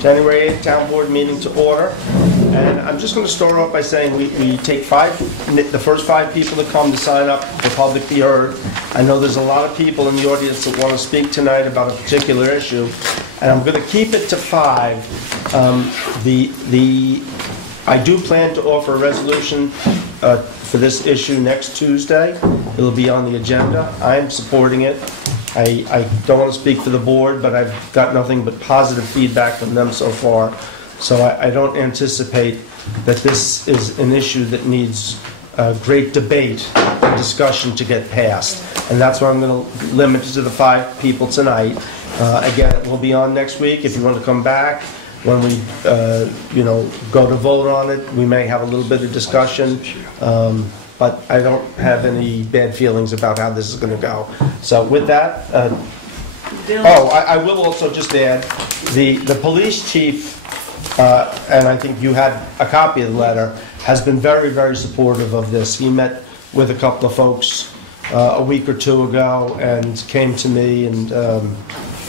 January 8th Town Board meeting to order. And I'm just going to start off by saying we take the first 5 people that come to sign up for public be heard. I know there's a lot of people in the audience that want to speak tonight about a particular issue, and I'm going to keep it to 5. I do plan to offer a resolution for this issue next Tuesday. It'll be on the agenda. I'm supporting it. I don't want to speak for the board, but I've got nothing but positive feedback from them so far. So I don't anticipate that this is an issue that needs great debate and discussion to get passed. And that's why I'm going to limit it to the 5 people tonight. Again, it will be on next week. If you want to come back, when we go to vote on it, we may have a little bit of discussion. But I don't have any bad feelings about how this is going to go. So with that, I will also just add, the police chief, and I think you had a copy of the letter, has been very, very supportive of this. He met with a couple of folks a week or 2 ago and came to me and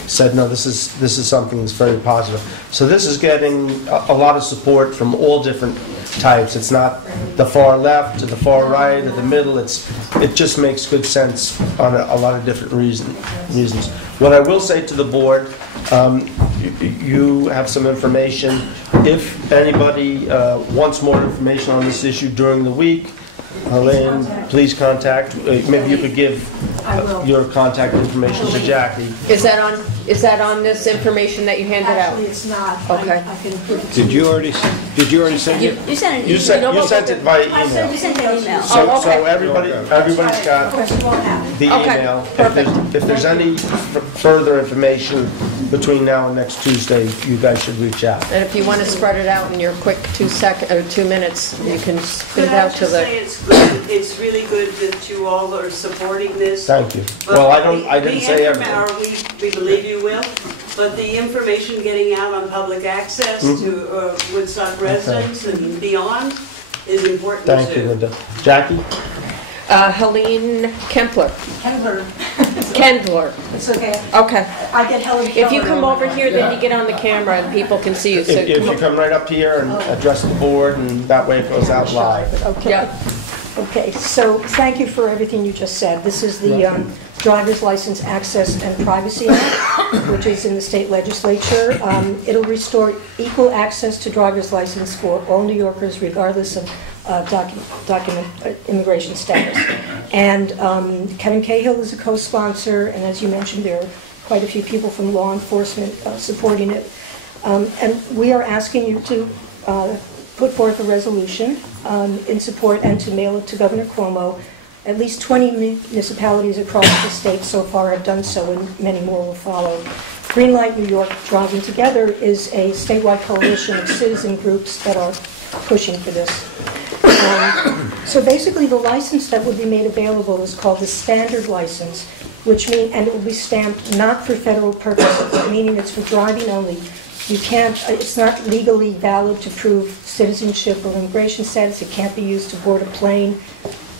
said, no, this is something that's very positive. So this is getting a lot of support from all different types. It's not the far left to the far right or the middle. It just makes good sense on a lot of different reasons. What I will say to the board, you have some information. If anybody wants more information on this issue during the week, Elaine, please contact. Maybe you could give your contact information to Jackie. Is that on this information that you handed out? Actually, it's not. Okay. I can put it. Did you already send it? You sent an email. You sent it by email. You sent an email. So everybody's got the email. If there's any further information between now and next Tuesday, you guys should reach out. And if you want to spread it out in your quick 2 minutes, you can spit it out to the... It's really good that you all are supporting this. Thank you. But well, I didn't say everything. We believe you will, but the information getting out on public access to Woodstock residents and beyond is important too. Thank you, Linda. Jackie? Helene Kempler. Kendler. It's okay. Okay. I get Helen. If you come over here, then you get on the camera and people can see you. So If you come right up here and address the board, and that way it goes out live. Okay. Yeah. Okay, so thank you for everything you just said. This is the Driver's License Access and Privacy Act, which is in the state legislature. It'll restore equal access to driver's license for all New Yorkers, regardless of immigration status. And Kevin Cahill is a co-sponsor, and as you mentioned, there are quite a few people from law enforcement supporting it. And we are asking you to put forth a resolution in support and to mail it to Governor Cuomo. At least 20 municipalities across the state so far have done so, and many more will follow. Greenlight New York Driving Together is a statewide coalition of citizen groups that are pushing for this. So basically the license that would be made available is called the standard license, which means, and it will be stamped not for federal purposes, meaning it's for driving only. You can't, it's not legally valid to prove citizenship or immigration status. It can't be used to board a plane,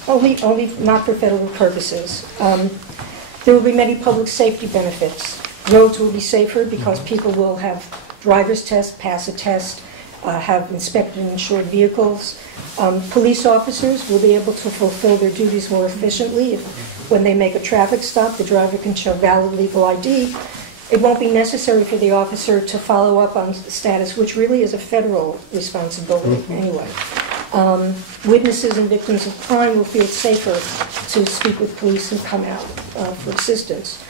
only not for federal purposes. There will be many public safety benefits. Roads will be safer because people will have driver's tests, pass a test, have inspected and insured vehicles. Police officers will be able to fulfill their duties more efficiently. When they make a traffic stop, the driver can show valid legal ID. It won't be necessary for the officer to follow up on status, which really is a federal responsibility anyway. Witnesses and victims of crime will feel safer to speak with police and come out for assistance.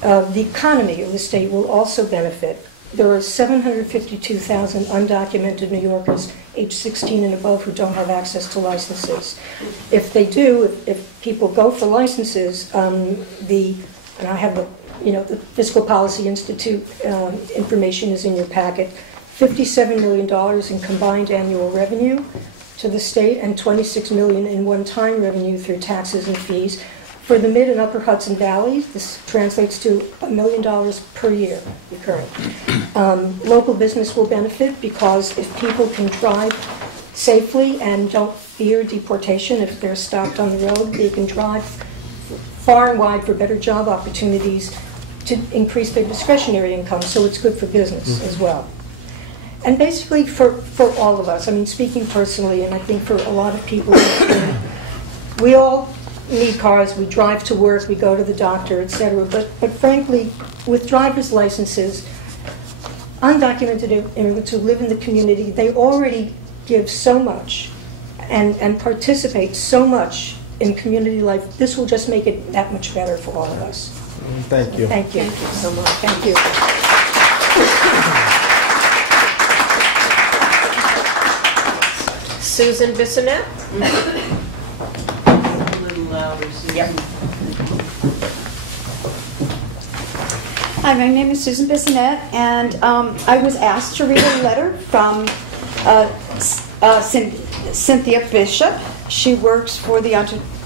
The economy of the state will also benefit. There are 752,000 undocumented New Yorkers age 16 and above who don't have access to licenses. If they do, if people go for licenses, and I have the Fiscal Policy Institute information is in your packet, $57 million in combined annual revenue to the state and $26 million in one-time revenue through taxes and fees. For the Mid and Upper Hudson Valley, this translates to $1 million per year recurring. Local business will benefit because if people can drive safely and don't fear deportation if they're stopped on the road, they can drive far and wide for better job opportunities to increase their discretionary income, so it's good for business as well. And basically for all of us, I mean, speaking personally, and I think for a lot of people in this room, we all need cars, we drive to work, we go to the doctor, etc. But frankly, with driver's licenses, undocumented immigrants who live in the community, they already give so much and participate so much in community life. This will just make it that much better for all of us. Thank you. Thank you. Thank you so much. Thank you. Susan Bissonette? A little louder, Susan. Hi, my name is Susan Bissonette, and I was asked to read a letter from Cynthia Bishop. She works for the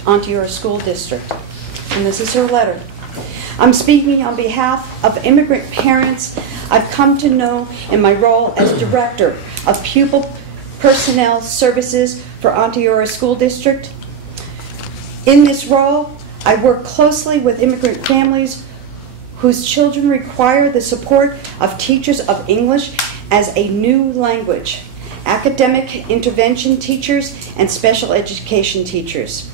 Ontario School District, and this is her letter. I'm speaking on behalf of immigrant parents I've come to know in my role as Director of Pupil Personnel Services for Ontario School District. In this role, I work closely with immigrant families whose children require the support of teachers of English as a new language, academic intervention teachers, and special education teachers.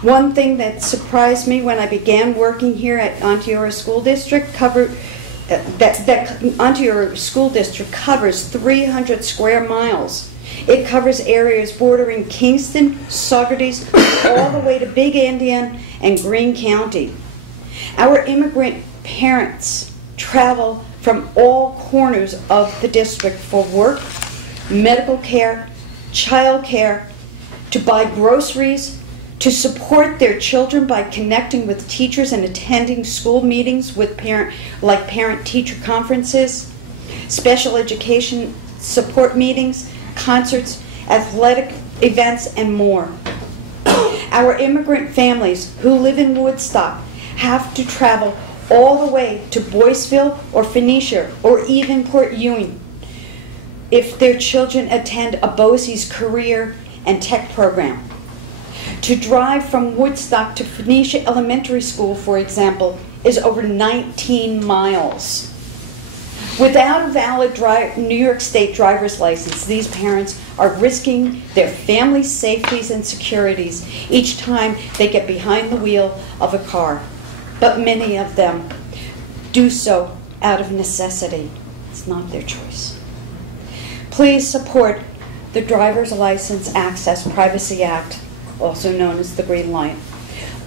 One thing that surprised me when I began working here at Ontario School District that Ontario School District covers 300 square miles. It covers areas bordering Kingston, Saugerties, all the way to Big Indian and Greene County. Our immigrant parents travel from all corners of the district for work, medical care, child care, to buy groceries, to support their children by connecting with teachers and attending school meetings with parent-teacher conferences, special education support meetings, concerts, athletic events, and more. Our immigrant families who live in Woodstock have to travel all the way to Boyceville or Phoenicia or even Port Ewing if their children attend a BOCES career and tech program. To drive from Woodstock to Phoenicia Elementary School, for example, is over 19 miles. Without a valid New York State driver's license, these parents are risking their family's safeties and securities each time they get behind the wheel of a car. But many of them do so out of necessity. It's not their choice. Please support the Driver's License Access Privacy Act, also known as the Green Light,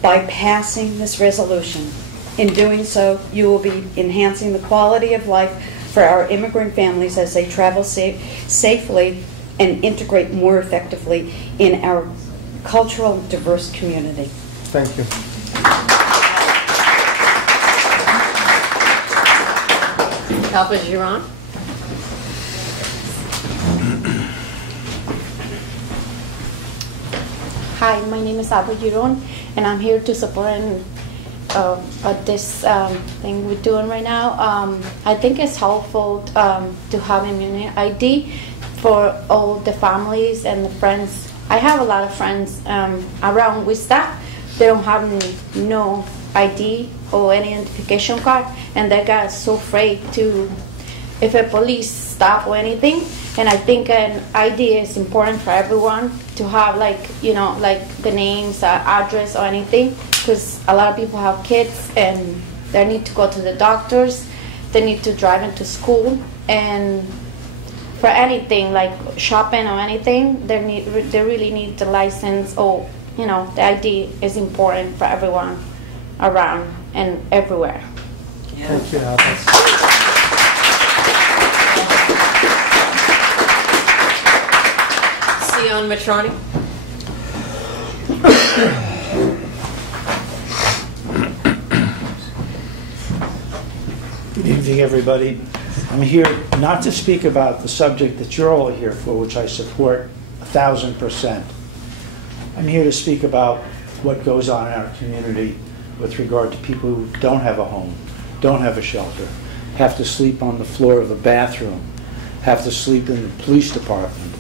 by passing this resolution. In doing so, you will be enhancing the quality of life for our immigrant families as they travel safely and integrate more effectively in our cultural diverse community. Thank you. Alba Giron? Hi, my name is Alba Giron, and I'm here to support this thing we're doing right now. I think it's helpful to have immunity ID for all the families and the friends. I have a lot of friends around Woodstock. They don't have no ID or any identification card, and they got so afraid to, if a police stop or anything. And I think an ID is important for everyone to have, like the names, address, or anything, because a lot of people have kids and they need to go to the doctors, they need to drive into school, and for anything like shopping or anything, they really need the license, or the ID is important for everyone around and everywhere. Yeah. Thank you, Alba. Sion Matroni? Good evening, everybody. I'm here not to speak about the subject that you're all here for, which I support 1,000%. I'm here to speak about what goes on in our community with regard to people who don't have a home, don't have a shelter, have to sleep on the floor of a bathroom, have to sleep in the police department.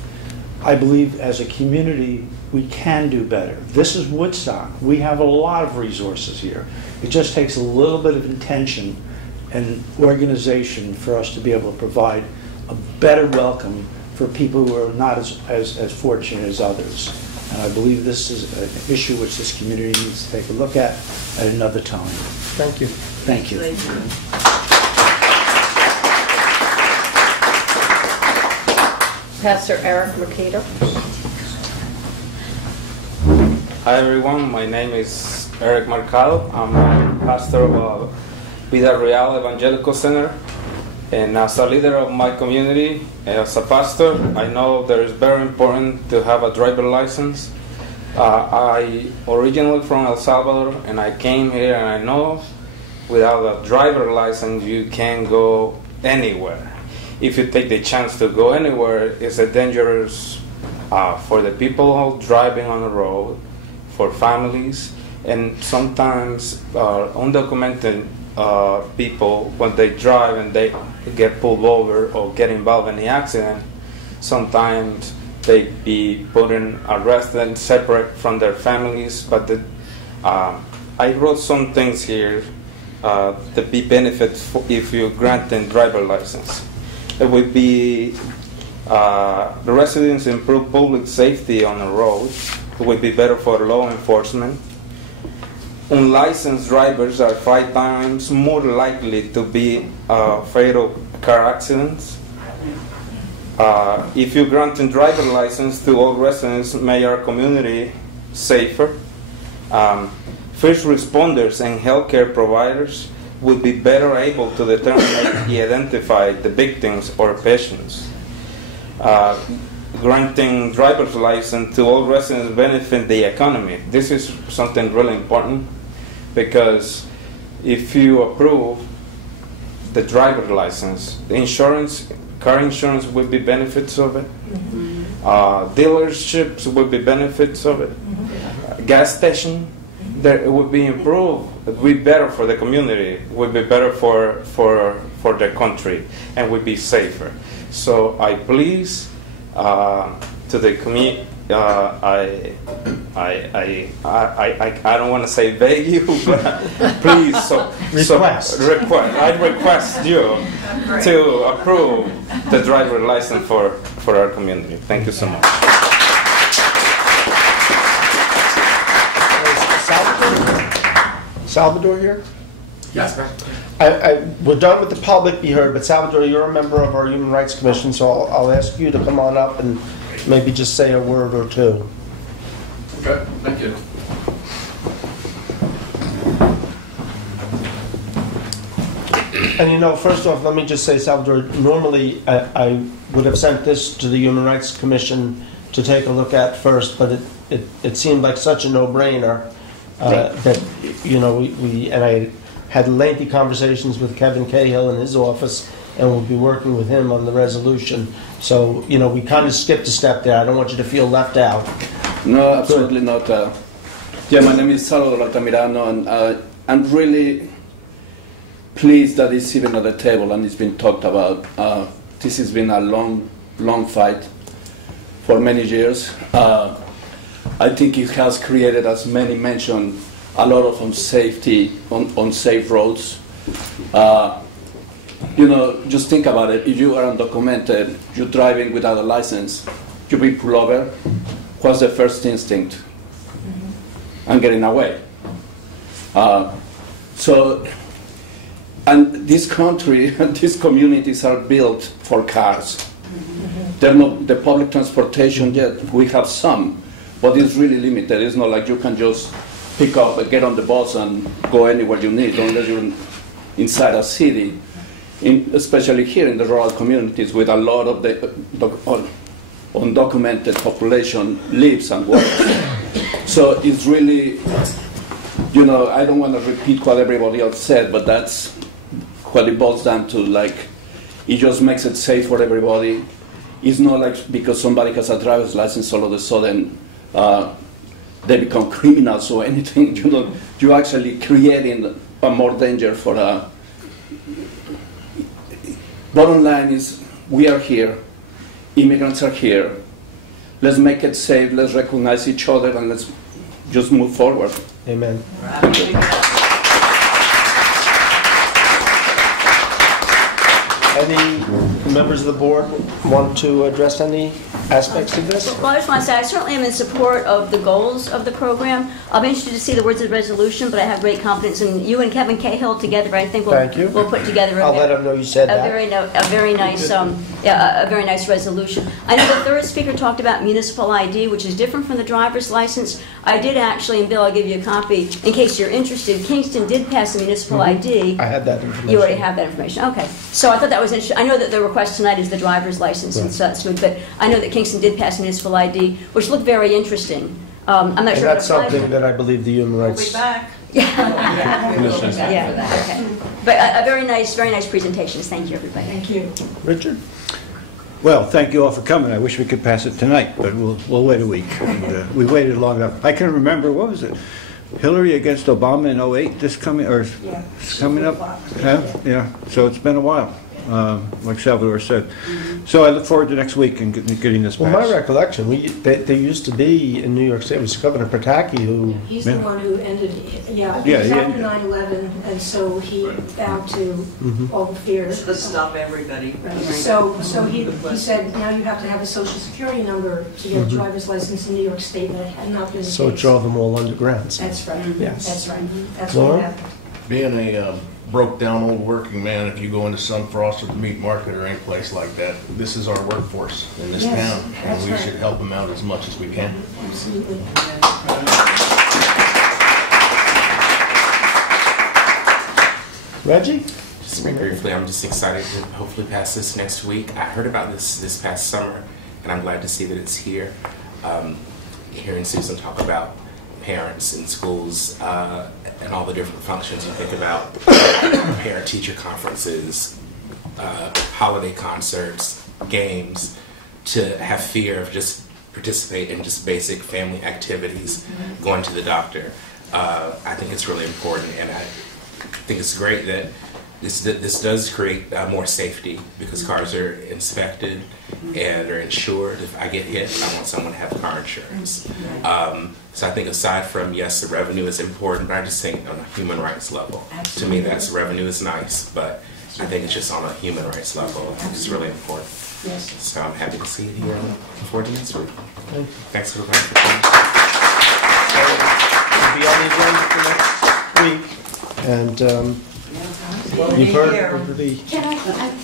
I believe as a community we can do better. This is Woodstock. We have a lot of resources here. It just takes a little bit of intention and organization for us to be able to provide a better welcome for people who are not as fortunate as others. And I believe this is an issue which this community needs to take a look at another time. Thank you. Thank you. Pastor Eric Mercader. Hi everyone, my name is Eric Mercado. I'm a pastor of Vida Real Evangelical Center. And as a leader of my community, as a pastor, I know that it's very important to have a driver license. I originally from El Salvador, and I came here, and I know without a driver license you can't go anywhere. If you take the chance to go anywhere, it's a dangerous for the people driving on the road, for families, and sometimes undocumented people, when they drive and they get pulled over or get involved in the accident, sometimes they be put in arrested separate from their families. But I wrote some things here that be benefits if you grant them driver license. It would be the residents improve public safety on the road. It would be better for law enforcement. Unlicensed drivers are 5 times more likely to be fatal car accidents. If you grant a driver license to all residents, make our community safer. First responders and healthcare providers would be better able to determine and identify the victims or patients. Granting driver's license to all residents benefit the economy. This is something really important, because if you approve the driver's license, the insurance, car insurance would be benefits of it. Dealerships would be benefits of it. Gas station, it would be improved. It would be better for the community. It would be better for the country, and would be safer. So I please to the community. I don't want to say beg you, but please, I request you to approve the driver license for our community. Thank you so much. Salvador here? Yes, We're done with the public be heard, but Salvador, you're a member of our Human Rights Commission, so I'll ask you to come on up and maybe just say a word or two. Okay, thank you. And first off, let me just say, Salvador, normally I would have sent this to the Human Rights Commission to take a look at first, but it seemed like such a no-brainer that, and I had lengthy conversations with Kevin Cahill in his office, and we'll be working with him on the resolution. So, we kind of skipped a step there. I don't want you to feel left out. No, absolutely not. My name is Salvador Altamirano, and I'm really pleased that it's even at the table and it's been talked about. This has been a long fight for many years. I think it has created, as many mentioned, a lot of unsafe roads. Just think about it. If you are undocumented, you're driving without a license, you be pulled over, what's the first instinct? I'm getting away. And this country, these communities are built for cars. They're not the public transportation yet. We have some, but it's really limited. It's not like you can just pick up and get on the bus and go anywhere you need, unless you're inside a city, especially here in the rural communities with a lot of the undocumented population lives and works. So it's really, I don't want to repeat what everybody else said, but that's what it boils down to. Like, it just makes it safe for everybody. It's not like because somebody has a driver's license, all of a sudden they become criminals or anything. You're actually creating a more danger for a. Bottom line is, we are here. Immigrants are here. Let's make it safe. Let's recognize each other, and let's just move forward. Amen. Any members of the board want to address any aspects of this? Well, I just want to say I certainly am in support of the goals of the program. I'll be interested to see the words of the resolution, but I have great confidence in you and Kevin Cahill together. I think Thank you. we'll put together I'll let them know you said that. a very nice resolution. I know the third speaker talked about municipal ID, which is different from the driver's license. I did actually, and Bill, I'll give you a copy in case you're interested. Kingston did pass a municipal ID. I had that information. You already have that information. Okay. So I thought that was interesting. I know that the request tonight is the driver's license and such, but I know that Kingston did pass municipal ID, which looked very interesting. I'm not And sure. that's something that I believe the human We'll rights. be back. Yeah. Okay. But a very nice presentations. Thank you, everybody. Thank you. Richard? Well, thank you all for coming. I wish we could pass it tonight, but we'll wait a week. And, we waited long enough. I can remember, what was it? Hillary against Obama in 2008, this coming, or it's coming up? Yeah, so it's been a while, like Salvador said. So I look forward to next week and getting this Well, passed. my recollection, they used to be in New York State, it was Governor Pataki who... He's the one who ended, it was after 9/11, and so he vowed to all the fears. Let's stop everybody. Right. So he said, now you have to have a social security number to get a driver's license in New York State, and that had not been the So it case. drove them all underground. That's right. Yes. That's right. That's Laura? what happened. Being a broke down old working man, if you go into Sunfrost or the meat market or any place like that, this is our workforce in this Yes, town, and that's we right. should help them out as much as we can. Absolutely. Reggie? Just very briefly, I'm just excited to hopefully pass this next week. I heard about this past summer, and I'm glad to see that it's here. Hearing Susan talk about parents in schools and all the different functions you think about, parent-teacher conferences, holiday concerts, games, to have fear of just participate in just basic family activities, going to the doctor. I think it's really important, and I think it's great that this does create more safety because cars are inspected and are insured. If I get hit, I want someone to have car insurance. So I think aside from, yes, the revenue is important, but I just think on a human rights level, to me, that's revenue is nice, but I think it's just on a human rights level. I think it's really important. Yes. So I'm happy to see it here before the next week. Thanks for coming. It'll be on the agenda for next week. And you've heard the... Can I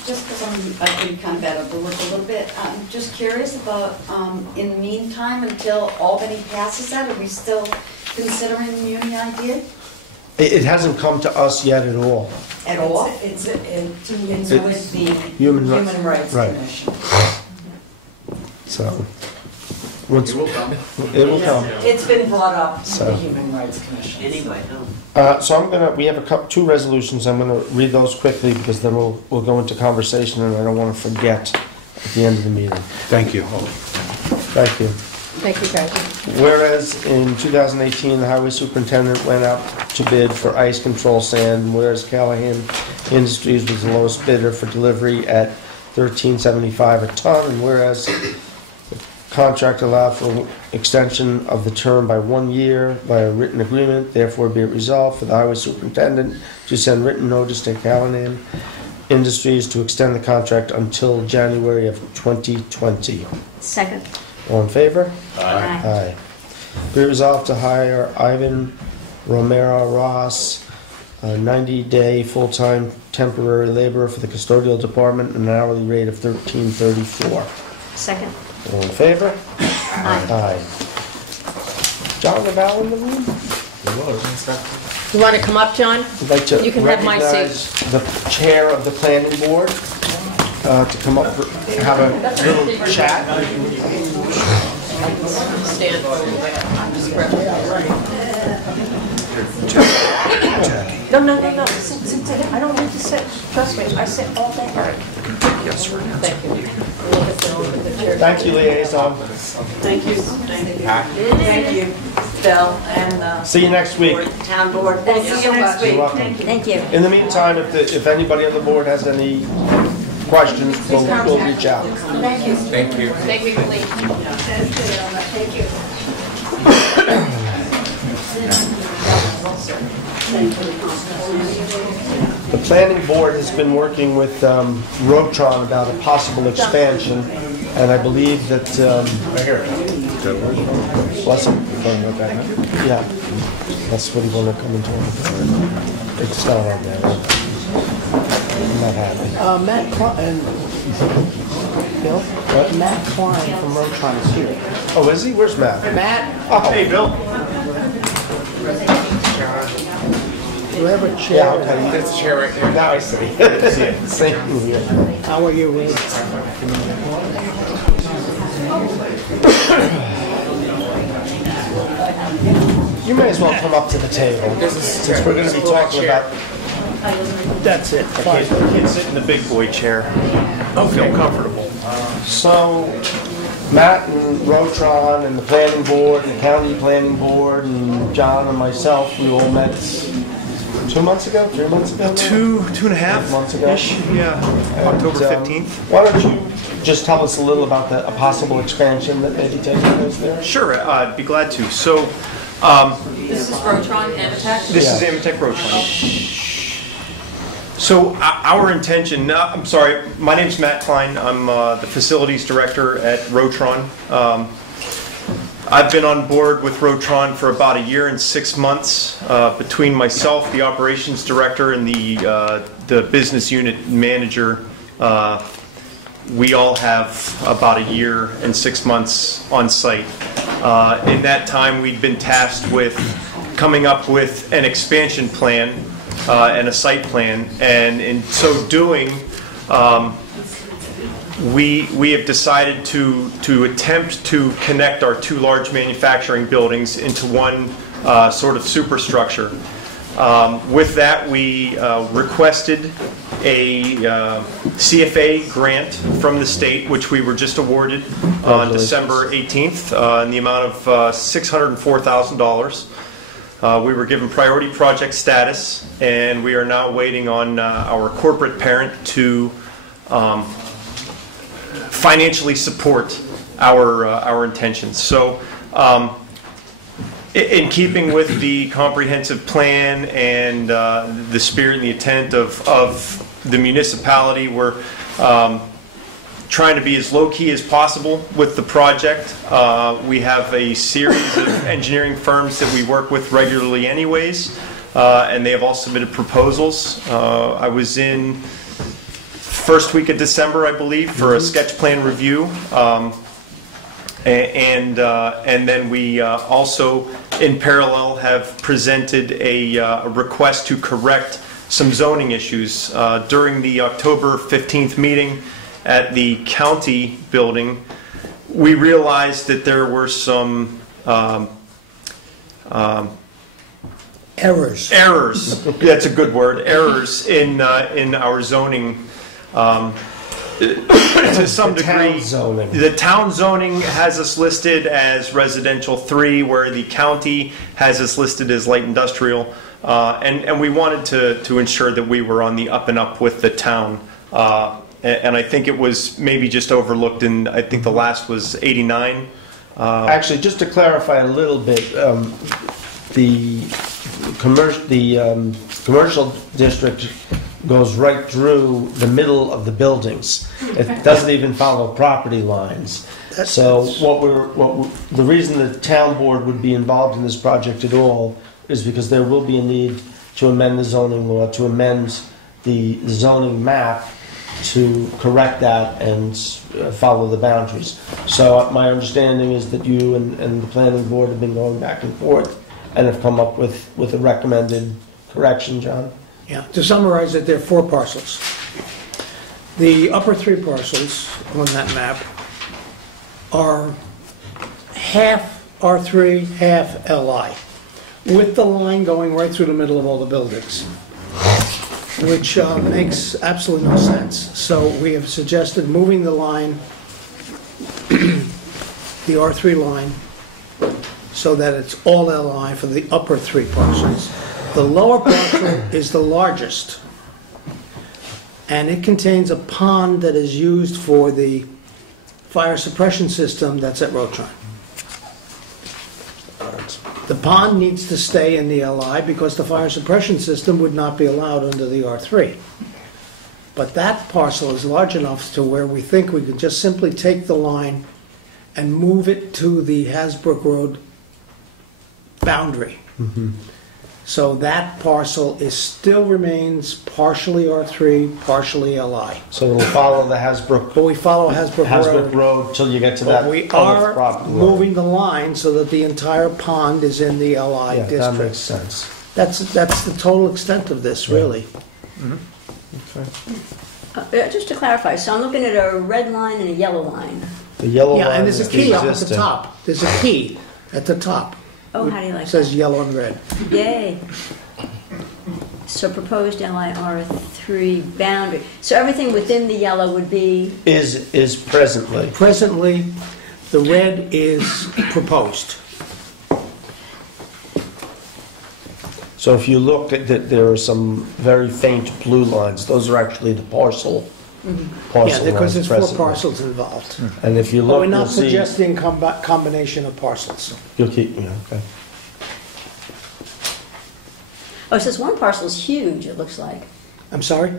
just because I've been kind of out of the loop a little bit, I'm just curious about, in the meantime, until Albany passes that, are we still considering the Muni idea? It hasn't come to us yet at all. At all? It's with the Human Rights Right. Commission. So, once It will come. it will come. It's been brought up to So. the Human Rights Commission. Anyway, So we have two resolutions. I'm gonna read those quickly because then we'll go into conversation and I don't want to forget at the end of the meeting. Thank you. Thank you. Thank you, guys. Whereas in 2018, the highway superintendent went out to bid for ice control sand, and whereas Callahan Industries was the lowest bidder for delivery at $13.75 a ton, and whereas the contract allowed for extension of the term by 1 year by a written agreement, therefore be it resolved for the highway superintendent to send written notice to Callahan Industries to extend the contract until January of 2020. Second. All in favor? Aye. Aye. Be resolved to hire Ivan Romero Ross, a 90-day full-time temporary laborer for the custodial department at an hourly rate of $13.34. Second. All in favor? Aye. Aye. John Laval in the room? You want to come up, John? I'd like to You can have my recognize the chair of the planning board to come up, have a little chat. Stand. No. I don't need to sit. Trust me, I sit all day. All right. Thank you. Thank you, liaison. thank you. Thank you, Bill, and See you next week. town board. Thank you so much. You're welcome. Thank you. In the meantime, if anybody on the board has any questions, we'll reach out. Thank you. Thank you. Thank you, please. Thank you. Thank you. The planning board has been working with Rotron about a possible expansion, and I believe that, bless him. Yeah, that's what he wanted to come into. It's not on there. I'm not happy. Matt Klein, Bill? What? Matt Klein from Rotron is here. Oh, is he? Where's Matt? Matt? Oh. Hey, Bill. Do you have a chair? Yeah, okay. There's a chair right there. Now I see. Same here. How are you, Ray? You may as well come up to the table, since we're going to be talking about... That's it. Fine. Can't sit in the big boy chair. Don't feel comfortable. So, Matt and Rotron and the planning board, and the county planning board, and John and myself, we all met 2 months ago, 3 months ago? Two and a half months ago. Yeah, October And, 15th. Why don't you just tell us a little about a possible expansion that may be taking place there? Sure, I'd be glad to. So, This is Rotron Amatech? this is Amatech Rotron. So our intention, I'm sorry, my name's Matt Klein. I'm the facilities director at Rotron. I've been on board with Rotron for about 1 year and 6 months. Between myself, the operations director, and the business unit manager, we all have about 1 year and 6 months on site. In that time, we'd been tasked with coming up with an expansion plan and a site plan, and in so doing, we have decided to attempt to connect our 2 large manufacturing buildings into one sort of superstructure. With that, we requested a CFA grant from the state, which we were just awarded on December 18th in the amount of $604,000. We were given priority project status, and we are now waiting on our corporate parent to financially support our intentions. So, in keeping with the comprehensive plan and the spirit and the intent of the municipality, we're trying to be as low-key as possible with the project. We have a series of engineering firms that we work with regularly anyways, and they have all submitted proposals. I was in first week of December, I believe, for a sketch plan review. And then we also, in parallel, have presented a request to correct some zoning issues. During the October 15th meeting at the county building, we realized that there were some Errors. That's a good word. Errors in our zoning. To some degree, the town zoning has us listed as residential 3, where the county has us listed as light industrial, and we wanted to ensure that we were on the up and up with the town. And I think it was maybe just overlooked, and I think the last was 89. Actually, just to clarify a little bit, the commercial district goes right through the middle of the buildings. It doesn't even follow property lines. So the reason the town board would be involved in this project at all is because there will be a need to amend the zoning law, to amend the zoning map to correct that and follow the boundaries. So my understanding is that you and the planning board have been going back and forth and have come up with a recommended correction, John? Yeah, to summarize it, there are 4 parcels. The upper 3 parcels on that map are half R3, half LI, with the line going right through the middle of all the buildings, which makes absolutely no sense. So we have suggested moving the line, the R3 line, so that it's all LI for the upper 3 parcels. The lower parcel is the largest, and it contains a pond that is used for the fire suppression system that's at Rotron. The pond needs to stay in the LI because the fire suppression system would not be allowed under the R3. But that parcel is large enough to where we think we could just simply take the line and move it to the Hasbrook Road boundary. So that parcel still remains partially R3, partially LI. So it'll follow the Hasbrook. But we follow Hasbrook Road till you get to that. But we public are property line. moving the line so that the entire pond is in the LI Yeah, district. that makes sense. That's the total extent of this, really. Just to clarify, so I'm looking at a red line and a yellow line. The yellow Yeah, line and there's a is key up at the existing. top. There's a key at the top. Oh, how do you like It says yellow and red. Yay. So proposed LIR3 boundary. So everything within the yellow would be, Is presently. Presently, the red is proposed. So if you look at that, there are some very faint blue lines. Those are actually the parcel. Yeah, because there's 4 presently. parcels involved. And if you But look, we're you'll not see. suggesting combination of parcels. You'll keep, yeah, okay. oh, it says one parcel is huge, it looks like. I'm sorry?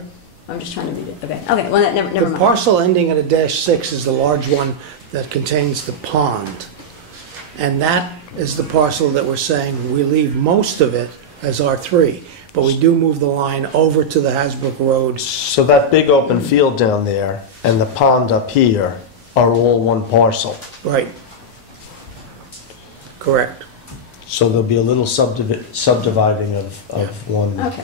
I'm just trying to read it. Okay, okay, well, never The mind. parcel ending at a -6 is the large one that contains the pond. And that is the parcel that we're saying we leave most of it as R3, but we do move the line over to the Hasbrook Road. So that big open field down there and the pond up here are all one parcel. Right. Correct. So there'll be a little subdividing of one. Okay.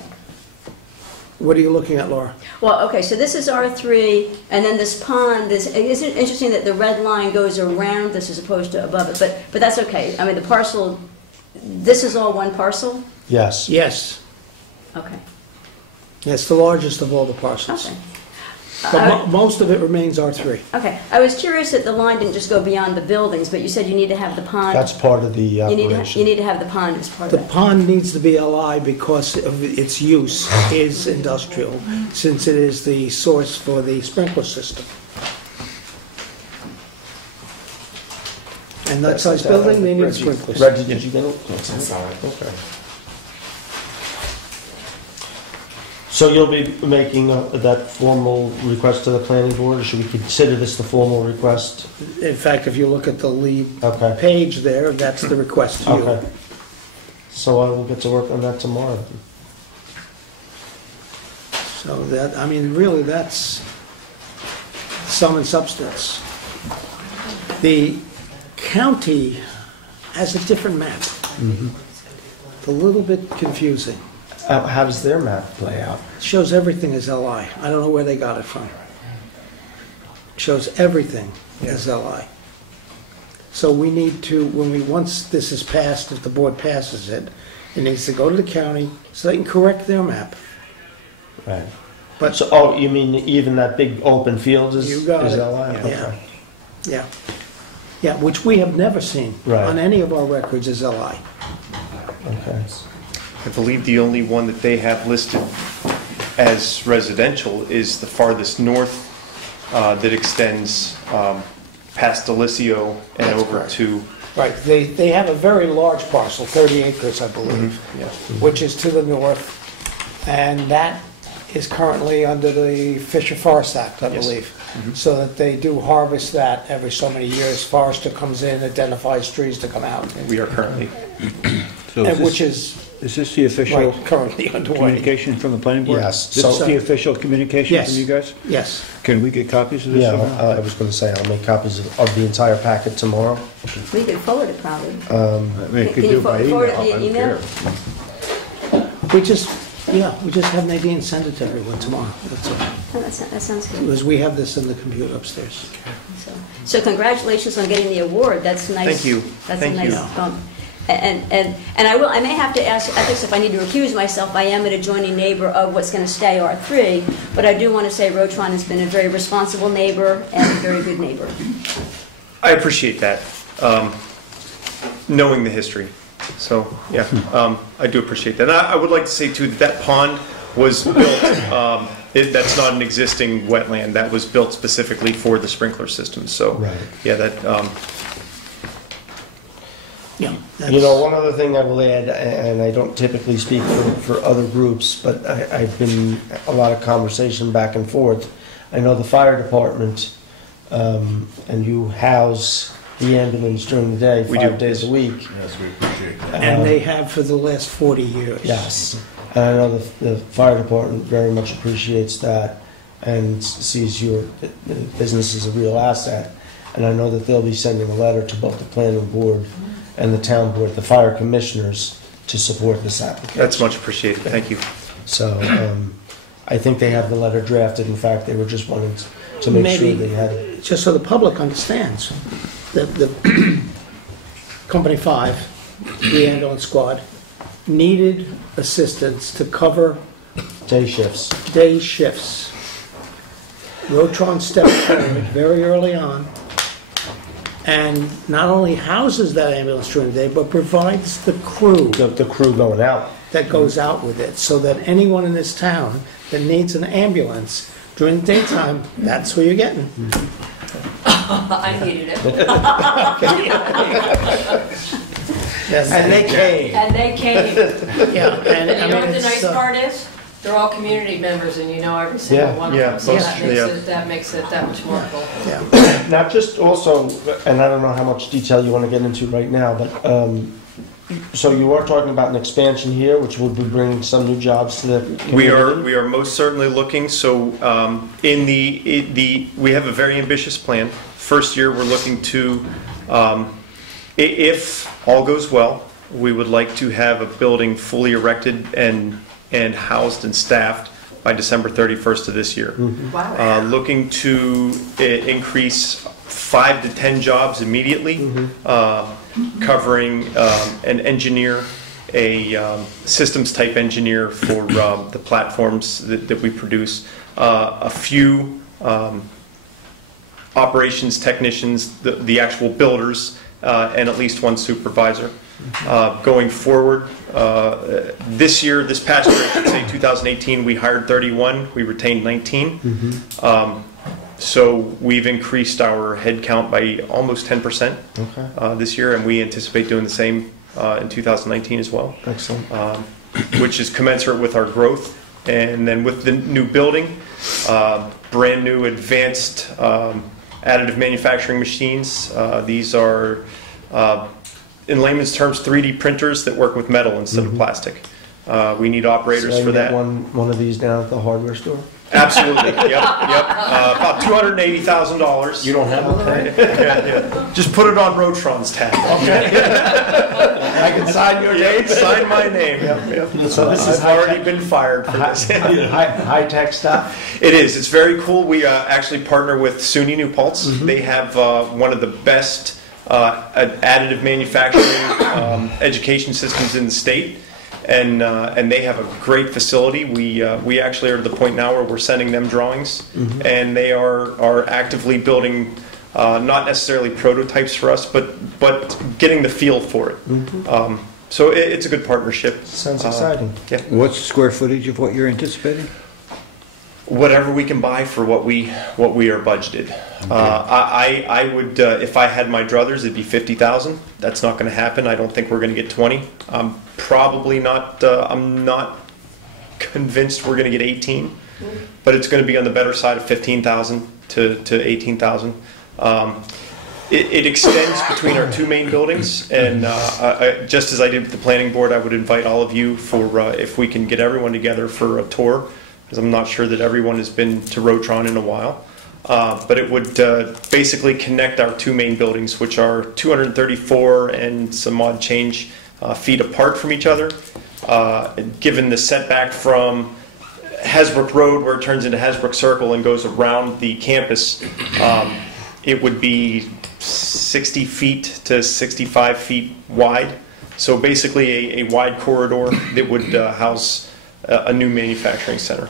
What are you looking at, Laura? Well, okay, so this is R3, and then this pond, isn't it interesting that the red line goes around this as opposed to above it? But that's okay. I mean, the parcel, this is all one parcel? Yes. Yes. Okay. It's the largest of all the parcels. Okay. But most of it remains R3. Okay. I was curious that the line didn't just go beyond the buildings, but you said you need to have the pond. That's part of the you operation. need to have the pond as part The of it. pond needs to be LI because of its use is industrial, since it is the source for the sprinkler system. And that size building, they need sprinklers. Reggie, did you get it? That's all right. Okay. So you'll be making that formal request to the planning board, or should we consider this the formal request? In fact, if you look at the lead Okay. page there, that's the request to you. Okay. So I will get to work on that tomorrow. So that, I mean, really, that's sum and substance. The county has a different map. It's a little bit confusing. How does their map play out? It shows everything as LI. I don't know where they got it from. It shows everything as LI. So we need to, once this is passed, if the board passes it, it needs to go to the county so they can correct their map. Right. But So, oh, you mean even that big open field is You got is it. LI? Yeah. Okay. Yeah. Yeah, which we have never seen Right. on any of our records as LI. Okay. I believe the only one that they have listed as residential is the farthest north that extends past Delicio and That's over correct. to. Right, they have a very large parcel, 30 acres, I believe, Yeah. which is to the north, and that is currently under the Fisher Forest Act, I Yes. believe. So that they do harvest that every so many years. Forester comes in, identifies trees to come out, We are currently. So and which is is this the official right, currently underway. communication from the planning board? Yes. This is So- the official communication Yes. from you guys? Yes. Can we get copies of this Yeah, somehow? I was going to say I'll make copies of the entire packet tomorrow. We could forward it probably. I mean, Can could you do it by forward it email, via I don't email? care. We just have Nadine send it to everyone tomorrow. That's all. Oh, that sounds good. Because we have this in the computer upstairs. So congratulations on getting the award. That's nice. Thank you. That's Thank a nice you. bump. And I may have to ask ethics if I need to recuse myself. I am an adjoining neighbor of what's going to stay R3, but I do want to say Rotron has been a very responsible neighbor and a very good neighbor. I appreciate that, knowing the history. So, yeah, I do appreciate that. And I would like to say, too, that pond was built, that's not an existing wetland. That was built specifically for the sprinkler system. So, Right. yeah, that, Yeah. You know, one other thing I will add, and I don't typically speak for other groups, but I've been a lot of conversation back and forth. I know the fire department, and you house the ambulance during the day, 5 days a week. Yes, we appreciate that. And they have for the last 40 years. Yes. And I know the fire department very much appreciates that and sees your business as a real asset. And I know that they'll be sending a letter to both the planning board and the town board, the fire commissioners, to support this application. That's much appreciated. Thank you. So I think they have the letter drafted. In fact, they were just wanting to make sure they had it. Just so the public understands, the Company 5, the ambulance squad, needed assistance to cover day shifts. Rotron stepped forward very early on and not only houses that ambulance during the day, but provides the crew. The crew going out. That goes out with it, so that anyone in this town that needs an ambulance during the daytime, that's who you're getting. I needed it. Yes. And they came. And they came. Yeah, and And I you know mean, what the nice it's, part is? They're all community members, and you know every single one of them. So that makes it that much more cool. Yeah. Now, just also, and I don't know how much detail you want to get into right now, but so you are talking about an expansion here, which will be bringing some new jobs to the community? We are most certainly looking. So we have a very ambitious plan. First year, we're looking to, if all goes well, we would like to have a building fully erected and housed and staffed by December 31st of this year. Mm-hmm. Wow. Looking to increase 5 to 10 jobs immediately, covering an engineer, a systems type engineer for the platforms that we produce, a few operations technicians, the actual builders, and at least one supervisor. Going forward, this year, this past year, I should say 2018, we hired 31, we retained 19. So we've increased our head count by almost 10% this year, and we anticipate doing the same in 2019 as well. Excellent. Which is commensurate with our growth. And then with the new building, brand new advanced additive manufacturing machines. These are, in layman's terms, 3D printers that work with metal instead of plastic. We need operators So I for can get that. one of these down at the hardware store? Absolutely. Yep. About $280,000. You don't have one? Yeah. Just put it on Rotron's tab. I can sign your name? Sign my name. Yep. So this has already been fired for this. High-tech stuff? It is. It's very cool. We actually partner with SUNY New Paltz. They have one of the best additive manufacturing education systems in the state. And they have a great facility. We actually are at the point now where we're sending them drawings, and they are actively building not necessarily prototypes for us, but getting the feel for it. So it's a good partnership. Sounds exciting. Yeah. What's the square footage of what you're anticipating? Whatever we can buy for what we are budgeted. I would, if I had my druthers, it'd be 50,000. That's not going to happen. I don't think we're going to get 20. Probably not. I'm not convinced we're going to get 18, but it's going to be on the better side of 15,000 to 18,000. It extends between our two main buildings, and just as I did with the planning board, I would invite all of you for if we can get everyone together for a tour, because I'm not sure that everyone has been to Rotron in a while. But it would basically connect our two main buildings, which are 234 and some odd change feet apart from each other. Given the setback from Hasbrook Road, where it turns into Hasbrook Circle and goes around the campus, it would be 60 feet to 65 feet wide. So basically a wide corridor that would house a new manufacturing center.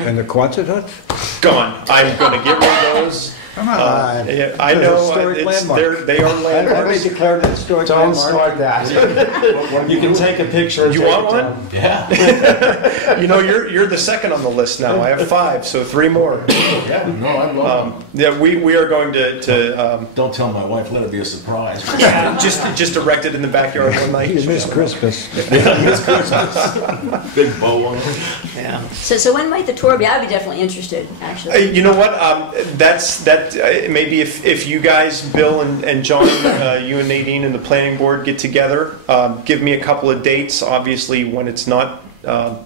And the Quonset huts? Gone. I'm going to get rid of those. Come on. Yeah, I It's a know, historic landmark. they are I landmarks. declared it a historic Don't landmark. start that. You can take a picture and You take want it one? down. Yeah. You know, you're the second on the list now. I have 5, so 3 more. Yeah, no, I love Yeah, we are going to Don't tell my wife, let it be a surprise. just erect it in the backyard one night. You missed Christmas. Big bow on it. Yeah. So when might the tour be? I'd be definitely interested, actually. You know what? Maybe if you guys, Bill and John, you and Nadine and the planning board get together, give me a couple of dates. Obviously, when it's not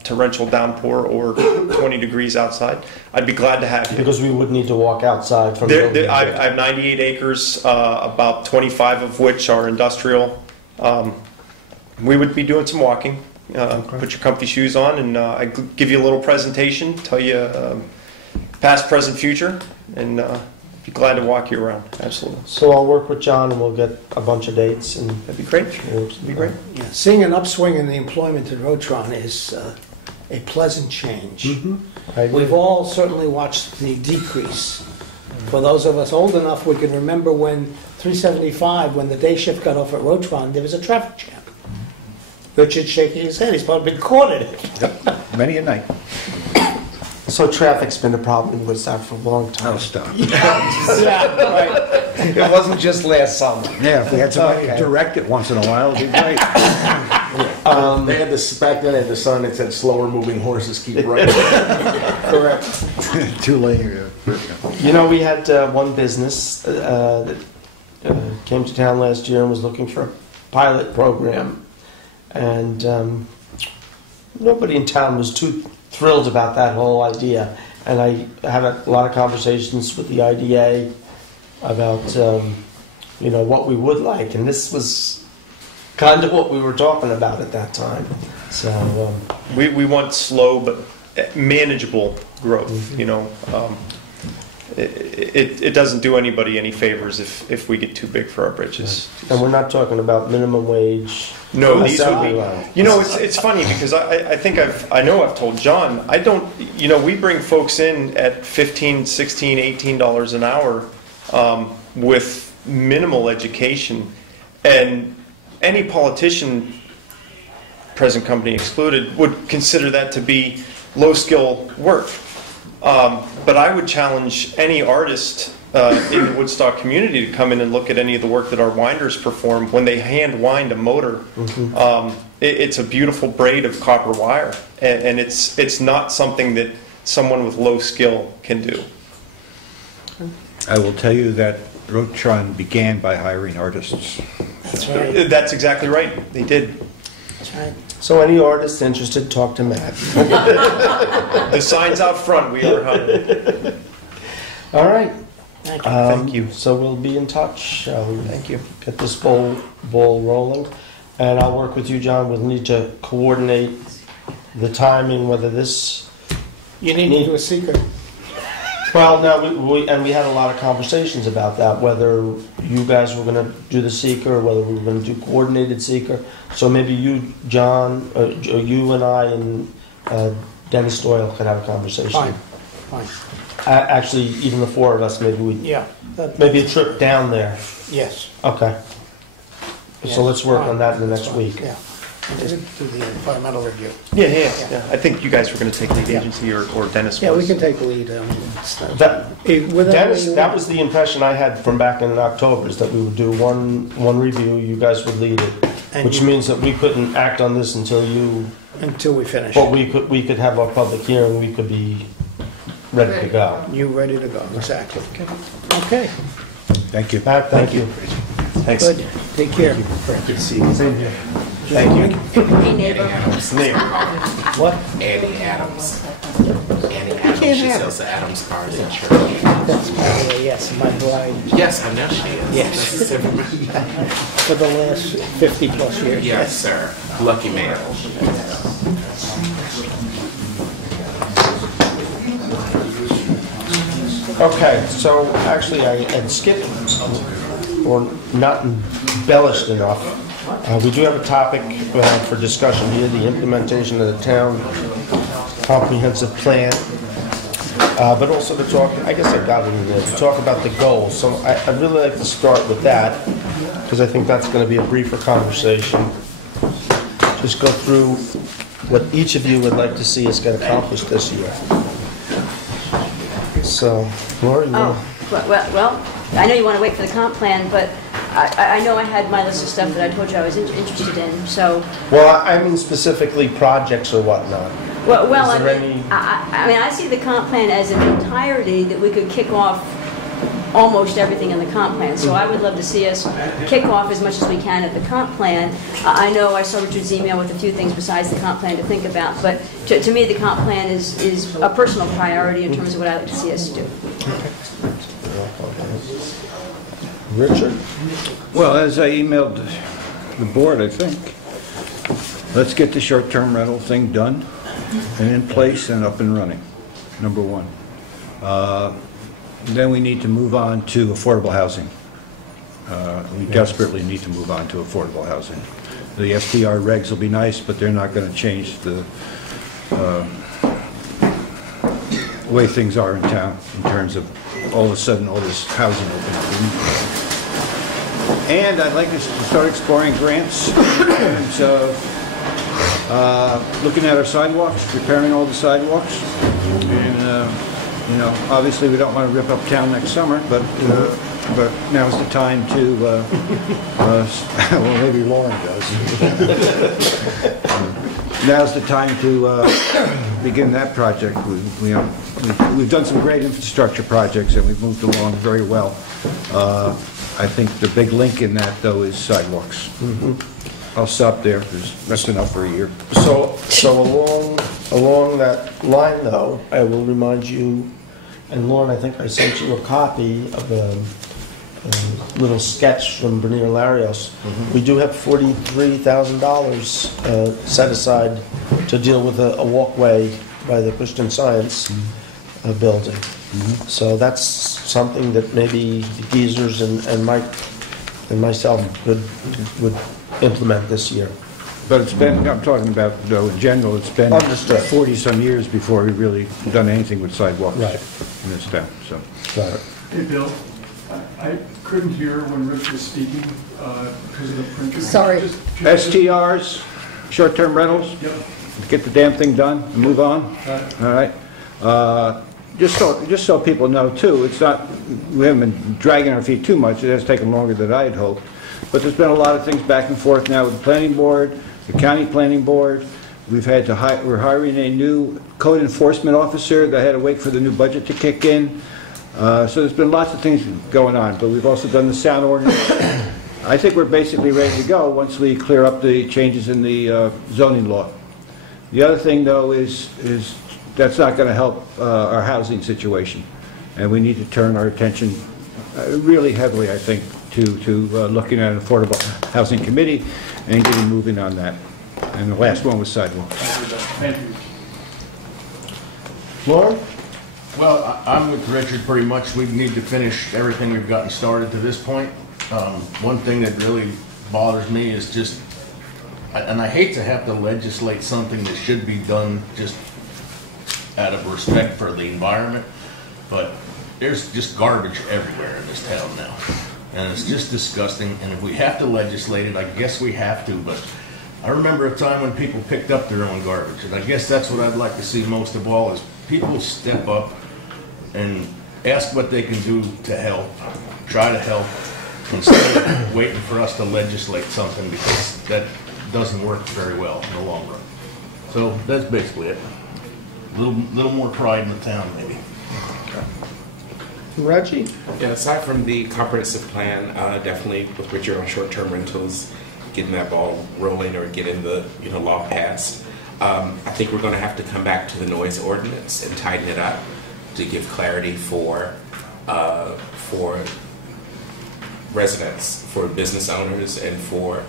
torrential downpour or 20 degrees outside, I'd be glad to have you. Because we would need to walk outside from the building. I have 98 acres, about 25 of which are industrial. We would be doing some walking. Put your comfy shoes on, and I give you a little presentation, tell you past, present, future, and be glad to walk you around. Absolutely. So I'll work with John and we'll get a bunch of dates and That'd be great. That'd be great. Yeah. Seeing an upswing in the employment at Rotron is a pleasant change. I agree. We've all certainly watched the decrease. For those of us old enough, we can remember when 375, when the day shift got off at Rotron, there was a traffic jam. Richard's shaking his head. He's probably been caught in it. Yep. Many a night. So traffic's been a problem in Woodstock for a long time. Oh, stop. Yeah, right. It wasn't just last summer. Yeah, if we had somebody Okay. to direct it once in a while, it'd be great. They had this, back then they had the sign that said slower moving horses keep right. Correct. Too late. You know, we had one business that came to town last year and was looking for a pilot program. And nobody in town was too thrilled about that whole idea. And I had a lot of conversations with the IDA about, what we would like. And this was kind of what we were talking about at that time. So We want slow but manageable growth. It doesn't do anybody any favors if we get too big for our britches. And we're not talking about minimum wage. No, these would salary be. line. It's funny because I know I've told John, I don't. We bring folks in at $15, $16, $18 an hour with minimal education, and any politician, present company excluded, would consider that to be low skill work. But I would challenge any artist in the Woodstock community to come in and look at any of the work that our winders perform when they hand wind a motor. It's a beautiful braid of copper wire, and it's not something that someone with low skill can do. I will tell you that Rotron began by hiring artists. That's right. That's exactly right. They did. That's right. So any artists interested, talk to Matt. The sign's out front. We are hiring. All right. Thank you. Thank you. So we'll be in touch. Thank you. Get this ball rolling. And I'll work with you, John. We'll need to coordinate the timing, whether this... You need to do a seeker. Well, no, we had a lot of conversations about that, whether you guys were going to do the seeker, or whether we were going to do coordinated seeker. So maybe you, John, or you and I and Dennis Doyle could have a conversation. Fine. Actually, even the four of us, maybe we... Yeah. Maybe a trip down there. Yes. Okay. Yes. So let's work Fine. on that in the That's next fine. week. Yeah. Just do the environmental review. Yeah. I think you guys were going to take lead agency, or Dennis was. Yeah, we can take the lead. Dennis, that was the impression I had from back in October, is that we would do one review, you guys would lead it, And which means that we couldn't act on this until we finish. But we could have our public hearing, we could be ready to go. You ready to go, exactly. Okay. Thank you. Matt, thank you. Thanks. Good. Take care. Good to see you. Same here. Thank you. Hey, neighbor. What? Annie Adams. Annie Adams. can't She have sells the Adams cars in church. That's my, yes, my bride. Yes, I know she is. Yes. Yes. For the last 50 plus years. Yes, sir. Lucky man. Okay, so actually I had skipped, or not embellished enough. We do have a topic for discussion here, the implementation of the town comprehensive plan. but also to talk, I guess I got it in there, to talk about the goals. So I'd really like to start with that, because I think that's going to be a briefer conversation. Just go through what each of you would like to see us get accomplished this year. So, Laura, you want Well, I know you want to wait for the comp plan, but I know I had my list of stuff that I told you I was interested in, so... Well, I mean specifically projects or whatnot. Well, Is there I mean, I see the comp plan as an entirety that we could kick off almost everything in the comp plan. So I would love to see us kick off as much as we can at the comp plan. I know I saw Richard's email with a few things besides the comp plan to think about, but to me the comp plan is a personal priority in terms of what I'd like to see us do. Richard? Well, as I emailed the board, I think, let's get the short-term rental thing done and in place and up and running, number one. Then we need to move on to affordable housing. We desperately need to move on to affordable housing. The STR regs will be nice, but they're not going to change the way things are in town in terms of all of a sudden all this housing opening up. And I'd like to start exploring grants in terms of looking at our sidewalks, repairing all the sidewalks. And, you know, obviously we don't want to rip up town next summer, but now's the time to, well, maybe Lauren does. Now's the time to begin that project. We've done some great infrastructure projects and we've moved along very well. I think the big link in that, though, is sidewalks. I'll stop there, because that's enough for a year. So along that line, though, I will remind you, and Lauren, I think I sent you a copy of a little sketch from Bernier Larios. We do have $43,000 set aside to deal with a walkway by the Christian Science building. So that's something that maybe the Geezers and Mike and myself would implement this year. But it's been, I'm talking about, though, in general, it's been 40-some years before we've really done anything with sidewalks in this town. So. Hey, Bill, I couldn't hear when Rich was speaking because of the printer. Sorry. STRs, short-term rentals. Yep. Get the damn thing done and move on. All right. Just so people know too, it's not, we haven't been dragging our feet too much. It has taken longer than I had hoped. But there's been a lot of things back and forth now with the planning board, the county planning board. We've had to we're hiring a new code enforcement officer that had to wait for the new budget to kick in. So there's been lots of things going on, but we've also done the sound ordinance. I think we're basically ready to go once we clear up the changes in the zoning law. The other thing, though, is that's not going to help our housing situation, and we need to turn our attention really heavily, I think, to looking at an affordable housing committee and getting moving on that. And the last one was sidewalks. Thank you. Lauren? Well, I'm with Richard pretty much. We need to finish everything we've gotten started to this point. One thing that really bothers me is just, and I hate to have to legislate something that should be done just out of respect for the environment, but there's just garbage everywhere in this town now. And it's just disgusting, and if we have to legislate it, I guess we have to, but I remember a time when people picked up their own garbage, and I guess that's what I'd like to see most of all, is people step up and ask what they can do to help, try to help, instead of waiting for us to legislate something, because that doesn't work very well in the long run. So that's basically it. A little more pride in the town, maybe. Reggie? Yeah, aside from the comprehensive plan, definitely with Richard on short-term rentals, getting that ball rolling or getting the law passed. I think we're going to have to come back to the noise ordinance and tighten it up to give clarity for residents, for business owners, and for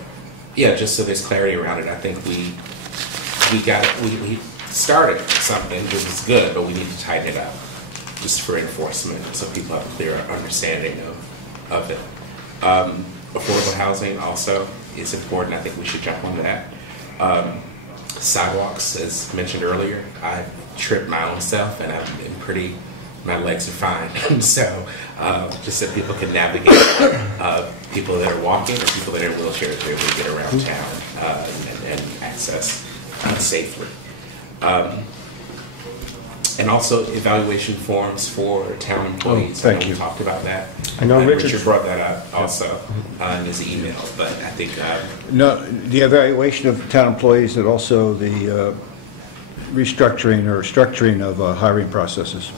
just so there's clarity around it. I think we started something that was good, but we need to tighten it up just for enforcement so people have a clear understanding of it. Affordable housing also is important. I think we should jump on that. Sidewalks, as mentioned earlier, I tripped my own self and I'm my legs are fine. So just so people can navigate, people that are walking or people that are in wheelchairs are able to get around town and access safely. And also evaluation forms for town employees. Thank you. We talked about that. I know Richard brought that up also in his email, but I think... No, the evaluation of town employees and also the restructuring or structuring of hiring processes.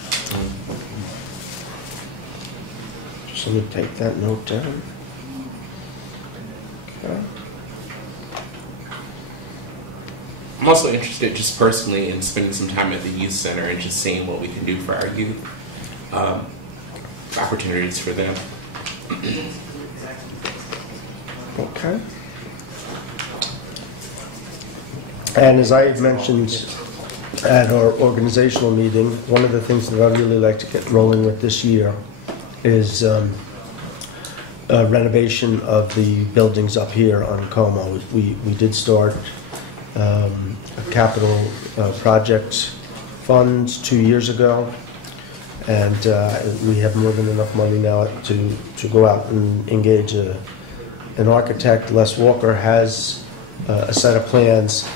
So we take that note down. Okay. I'm also interested just personally in spending some time at the youth center and just seeing what we can do for our youth, opportunities for them. Okay. And as I had mentioned at our organizational meeting, one of the things that I'd really like to get rolling with this year is renovation of the buildings up here on Como. We did start a capital project fund 2 years ago, and we have more than enough money now to go out and engage an architect. Les Walker has a set of plans.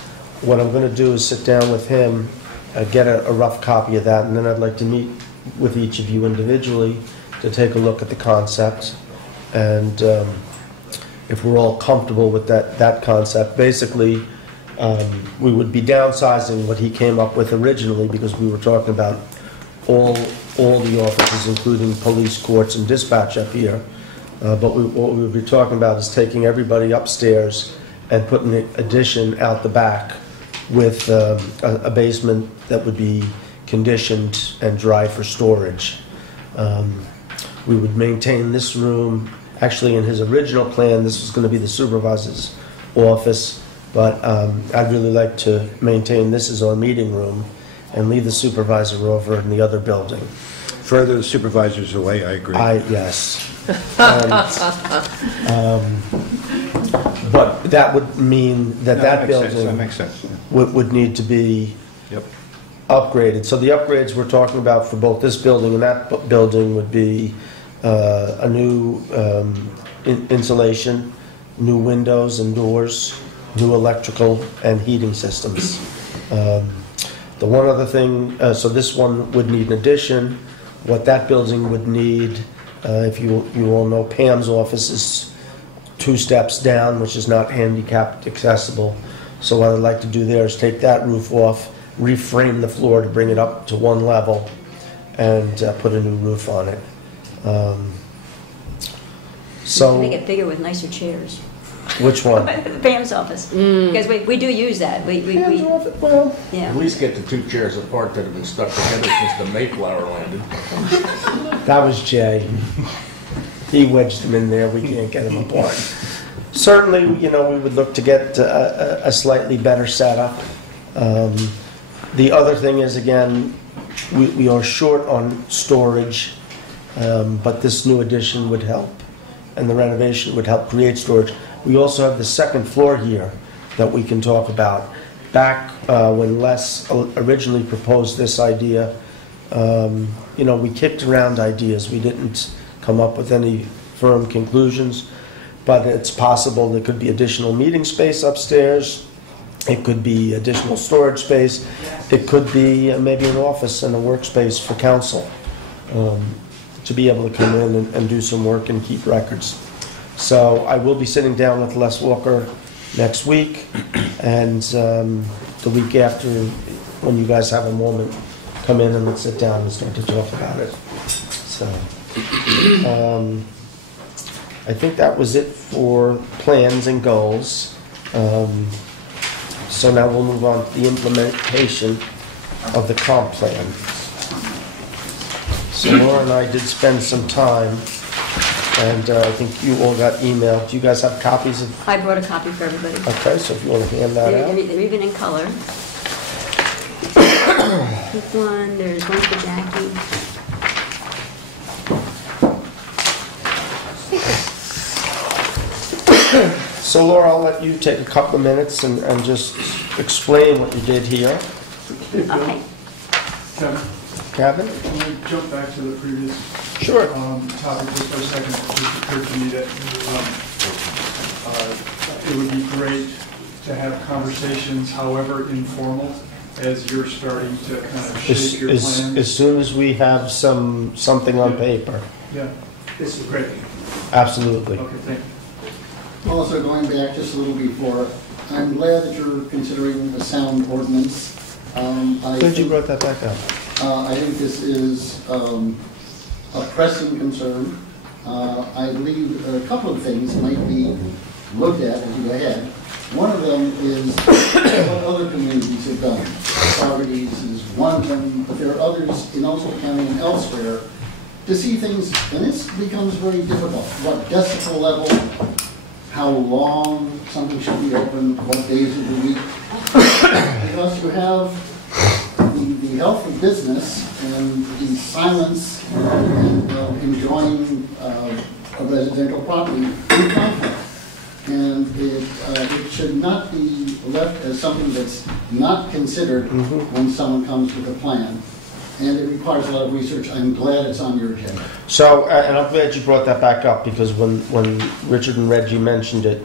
What I'm going to do is sit down with him, get a rough copy of that, and then I'd like to meet with each of you individually to take a look at the concept. And if we're all comfortable with that concept, basically we would be downsizing what he came up with originally, because we were talking about all the offices, including police, courts, and dispatch up here. But what we would be talking about is taking everybody upstairs and putting an addition out the back with a basement that would be conditioned and dry for storage. We would maintain this room. Actually, in his original plan, this was going to be the supervisor's office, but I'd really like to maintain this as our meeting room and leave the supervisor over in the other building. Further the supervisors away, I agree. Yes. But that would mean that building that makes sense. Yeah. would need to be upgraded. So the upgrades we're talking about for both this building and that building would be a new insulation, new windows and doors, new electrical and heating systems. The one other thing, so this one would need an addition. What that building would need, if you all know, Pam's office is 2 steps down, which is not handicapped accessible. So what I'd like to do there is take that roof off, reframe the floor to bring it up to 1 level, and put a new roof on it. So make it bigger with nicer chairs. Which one? Pam's office. Because we do use that. Pam's office, well, yeah. At least get the 2 chairs apart that have been stuck together since the Mayflower landed. That was Jay. He wedged them in there. We can't get them apart. Certainly, we would look to get a slightly better setup. The other thing is, again, we are short on storage, but this new addition would help, and the renovation would help create storage. We also have the 2nd floor here that we can talk about. Back when Les originally proposed this idea, we kicked around ideas. We didn't come up with any firm conclusions, but it's possible there could be additional meeting space upstairs. It could be additional storage space. It could be maybe an office and a workspace for council to be able to come in and do some work and keep records. So I will be sitting down with Les Walker next week, and the week after, when you guys have a moment, come in and let's sit down and start to talk about it. So I think that was it for plans and goals. So now we'll move on to the implementation of the comp plan. So Laura and I did spend some time, and I think you all got emailed. Do you guys have copies of? I brought a copy for everybody. Okay, so if you want to hand that out. They're even in color. Pick one. There's one for Jackie. So Laura, I'll let you take a couple of minutes and just explain what you did here. Hey, Bill. Okay. Kevin, Kevin? Can I jump back to the previous Sure. topic just for a second? It just occurred to me that it would be great to have conversations, however informal, as you're starting to kind of shape your plan. As soon as we have something on paper. Yeah, this is great. Absolutely. Okay, thank you. Also, going back just a little before, I'm glad that you're considering a sound ordinance. Glad you brought that back up. I think this is a pressing concern. I believe a couple of things might be looked at as you go ahead. One of them is what other communities have done. Saugerties is one of them, but there are others in Ulster County and elsewhere to see things, and this becomes very difficult. What decibel level, how long something should be open, what days of the week. Because you have the health of business and the silence and enjoying a residential property in conflict. And it should not be left as something that's not considered when someone comes with a plan. And it requires a lot of research. I'm glad it's on your agenda. So, and I'm glad you brought that back up, because when Richard and Reggie mentioned it,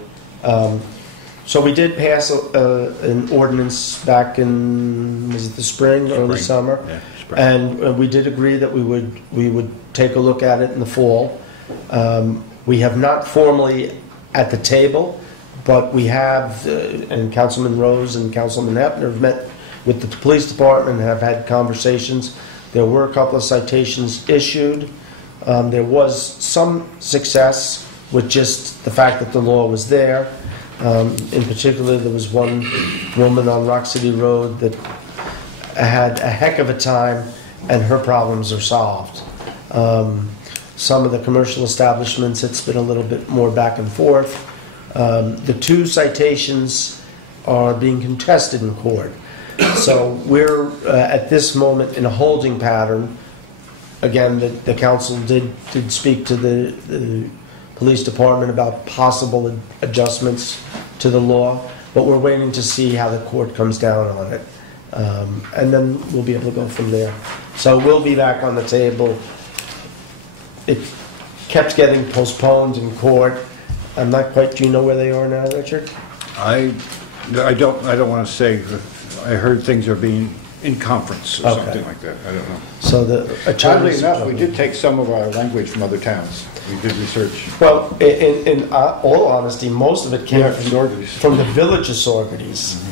so we did pass an ordinance back in, was it the spring, early summer? Yeah, spring. And we did agree that we would take a look at it in the fall. We have not formally at the table, but we have, and Councilman Rose and Councilman Hepner have met with the police department and have had conversations. There were a couple of citations issued. There was some success with just the fact that the law was there. In particular, there was one woman on Rock City Road that had a heck of a time, and her problems are solved. Some of the commercial establishments, it's been a little bit more back and forth. The two citations are being contested in court. So we're at this moment in a holding pattern. Again, the council did speak to the police department about possible adjustments to the law, but we're waiting to see how the court comes down on it. And then we'll be able to go from there. So we'll be back on the table. It kept getting postponed in court. I'm not quite, do you know where they are now, Richard? I don't want to say. I heard things are being in conference or something like that. I don't know. So the oddly enough, we did take some of our language from other towns. We did research. Well, in all honesty, most of it came from the village of Saugerties.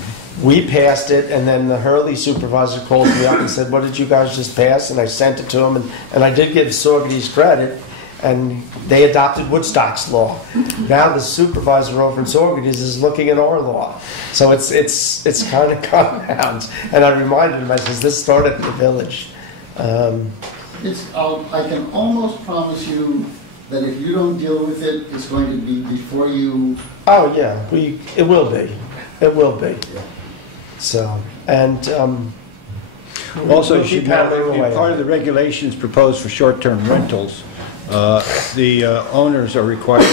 We passed it, and then the Hurley supervisor called me up and said, "What did you guys just pass?" And I sent it to him, and I did give Saugerties credit, and they adopted Woodstock's law. Now the supervisor over in Saugerties is looking at our law. So it's kind of compound. And I reminded him, I says, this started in the village. I can almost promise you that if you don't deal with it, it's going to be before you... Oh, yeah. It will be. It will be. So, and... also, we'll keep hammering away. part of the regulations proposed for short-term rentals, the owners are required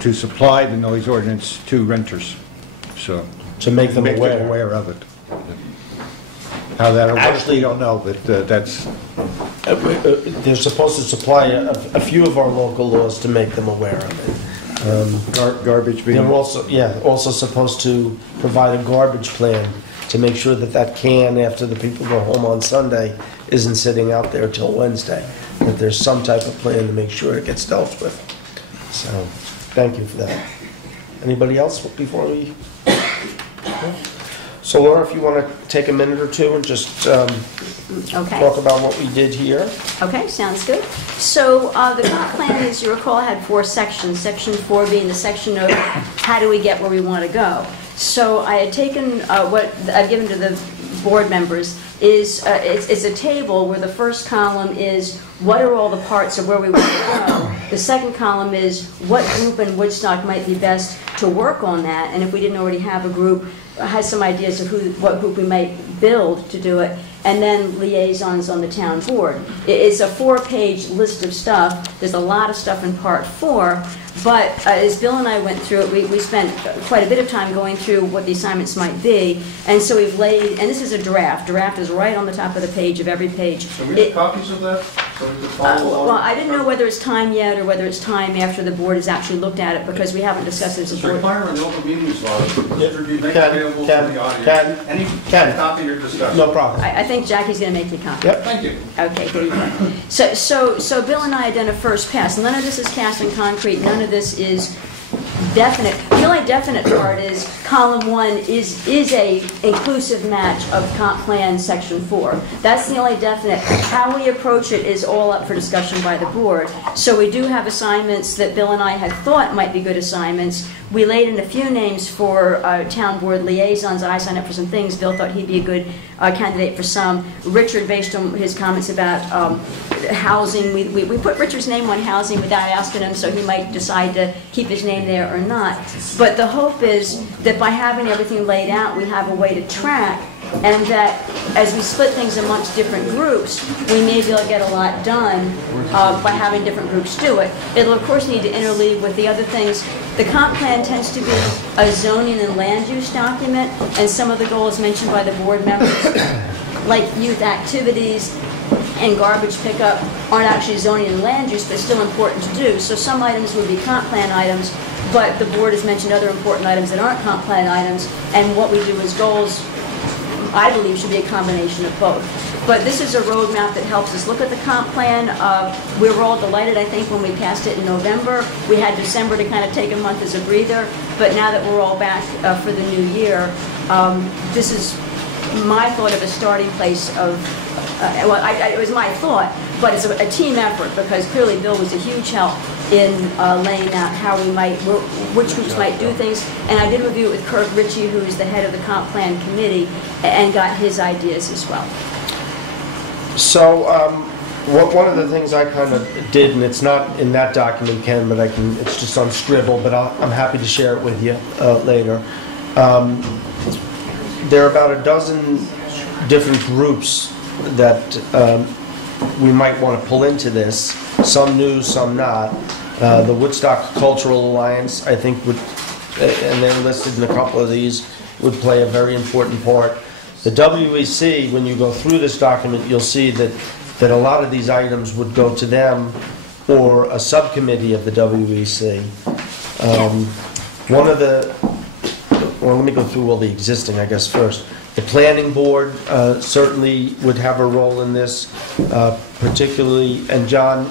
to supply the noise ordinance to renters. So to make them aware of it. How that works, we don't know, but that's... they're supposed to supply a few of our local laws to make them aware of it. Garbage being... They're also supposed to provide a garbage plan to make sure that can, after the people go home on Sunday, isn't sitting out there till Wednesday. That there's some type of plan to make sure it gets dealt with. So, thank you for that. Anybody else before we... So, Laura, if you want to take a minute or two and just talk about what we did here. Okay, sounds good. So the comp plan, as you recall, had 4 sections. Section 4 being the section of how do we get where we want to go. So I had taken what I've given to the board members is it's a table where the first column is what are all the parts of where we want to go. The second column is what group in Woodstock might be best to work on that, and if we didn't already have a group, has some ideas of what group we might build to do it, and then liaisons on the town board. It's a 4-page list of stuff. There's a lot of stuff in part 4, But as Bill and I went through it, we spent quite a bit of time going through what the assignments might be. And so we've laid, and this is a draft. Draft is right on the top of the page of every page. So we have copies of that? So we can follow along? Well, I didn't know whether it's time yet or whether it's time after the board has actually looked at it, because we haven't discussed it as a It's board. required in the open meetings law to make available to the audience any copy you're discussing. No problem. I think Jackie's going to make you a copy. Yep. Thank you. Okay, there you go. So Bill and I had done a first pass. None of this is cast in concrete. None of this is definite. The only definite part is column 1 is a inclusive match of comp plan section 4. That's the only definite. How we approach it is all up for discussion by the board. So we do have assignments that Bill and I had thought might be good assignments. We laid in a few names for town board liaisons. I signed up for some things. Bill thought he'd be a good candidate for some. Richard, based on his comments about housing, we put Richard's name on housing without asking him, so he might decide to keep his name there or not. But the hope is that by having everything laid out, we have a way to track, and that as we split things amongst different groups, we may be able to get a lot done by having different groups do it. It'll, of course, need to interleave with the other things. The comp plan tends to be a zoning and land use document, and some of the goals mentioned by the board members, like youth activities and garbage pickup, aren't actually zoning and land use, but still important to do. So some items would be comp plan items, but the board has mentioned other important items that aren't comp plan items, and what we do as goals, I believe, should be a combination of both. But this is a roadmap that helps us look at the comp plan. We were all delighted, I think, when we passed it in November. We had December to kind of take a month as a breather, but now that we're all back for the new year, this is my thought of a starting place of, it was my thought, but it's a team effort, because clearly Bill was a huge help in laying out how we might, which groups might do things. And I did review it with Kirk Ritchie, who is the head of the comp plan committee, and got his ideas as well. So, one of the things I kind of did, and it's not in that document, Ken, but it's just on Scribble, but I'm happy to share it with you later. There are about a dozen different groups that we might want to pull into this, some new, some not. The Woodstock Cultural Alliance, I think, would, and they're listed in a couple of these, would play a very important part. The WEC, when you go through this document, you'll see that a lot of these items would go to them or a subcommittee of the WEC. Well, let me go through all the existing, I guess, first. The planning board certainly would have a role in this, particularly, and John,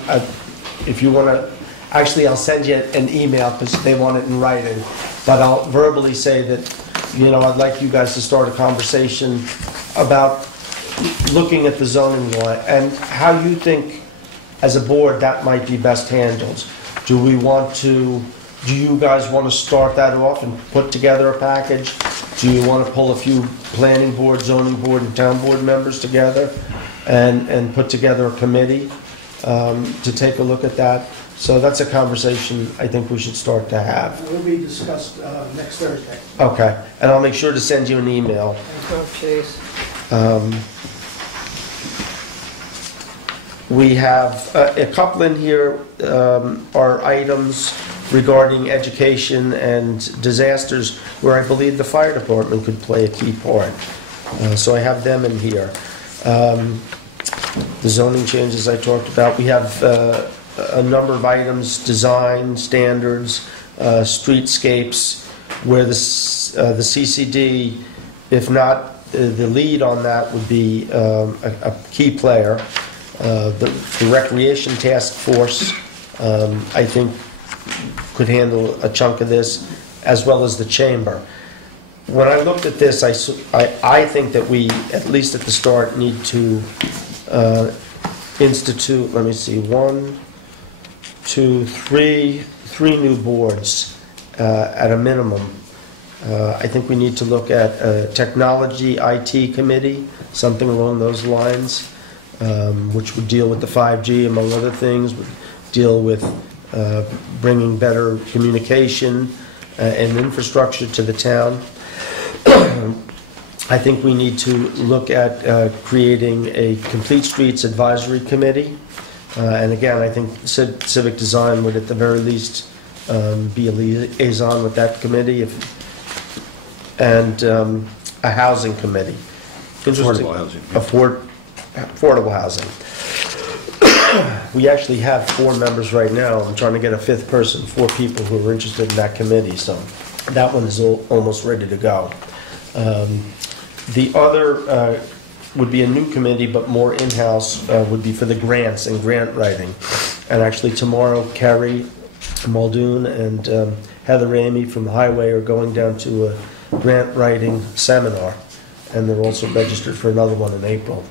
if you want to, actually I'll send you an email because they want it in writing, but I'll verbally say that, I'd like you guys to start a conversation about looking at the zoning law and how you think, as a board, that might be best handled. Do you guys want to start that off and put together a package? Do you want to pull a few planning board, zoning board, and town board members together and put together a committee to take a look at that? So that's a conversation I think we should start to have. It will be discussed next Thursday. Okay, and I'll make sure to send you an email. Oh, jeez. We have a couple in here are items regarding education and disasters where I believe the fire department could play a key part. So I have them in here. The zoning changes I talked about. We have a number of items, design standards, streetscapes, where the CCD, if not the lead on that, would be a key player. The recreation task force, I think, could handle a chunk of this, as well as the chamber. When I looked at this, I think that we, at least at the start, need to institute, let me see, 3 new boards at a minimum. I think we need to look at a technology IT committee, something along those lines, which would deal with the 5G, among other things, would deal with bringing better communication and infrastructure to the town. I think we need to look at creating a Complete Streets Advisory Committee. And again, I think civic design would at the very least be a liaison with that committee, and a housing committee. Affordable housing. Affordable housing. We actually have 4 members right now. I'm trying to get a 5th person, 4 people who are interested in that committee, so that one is almost ready to go. The other would be a new committee, but more in-house, would be for the grants and grant writing. And actually tomorrow, Carrie Muldoon and Heather Ramey from the Highway are going down to a grant writing seminar, and they're also registered for another one in April.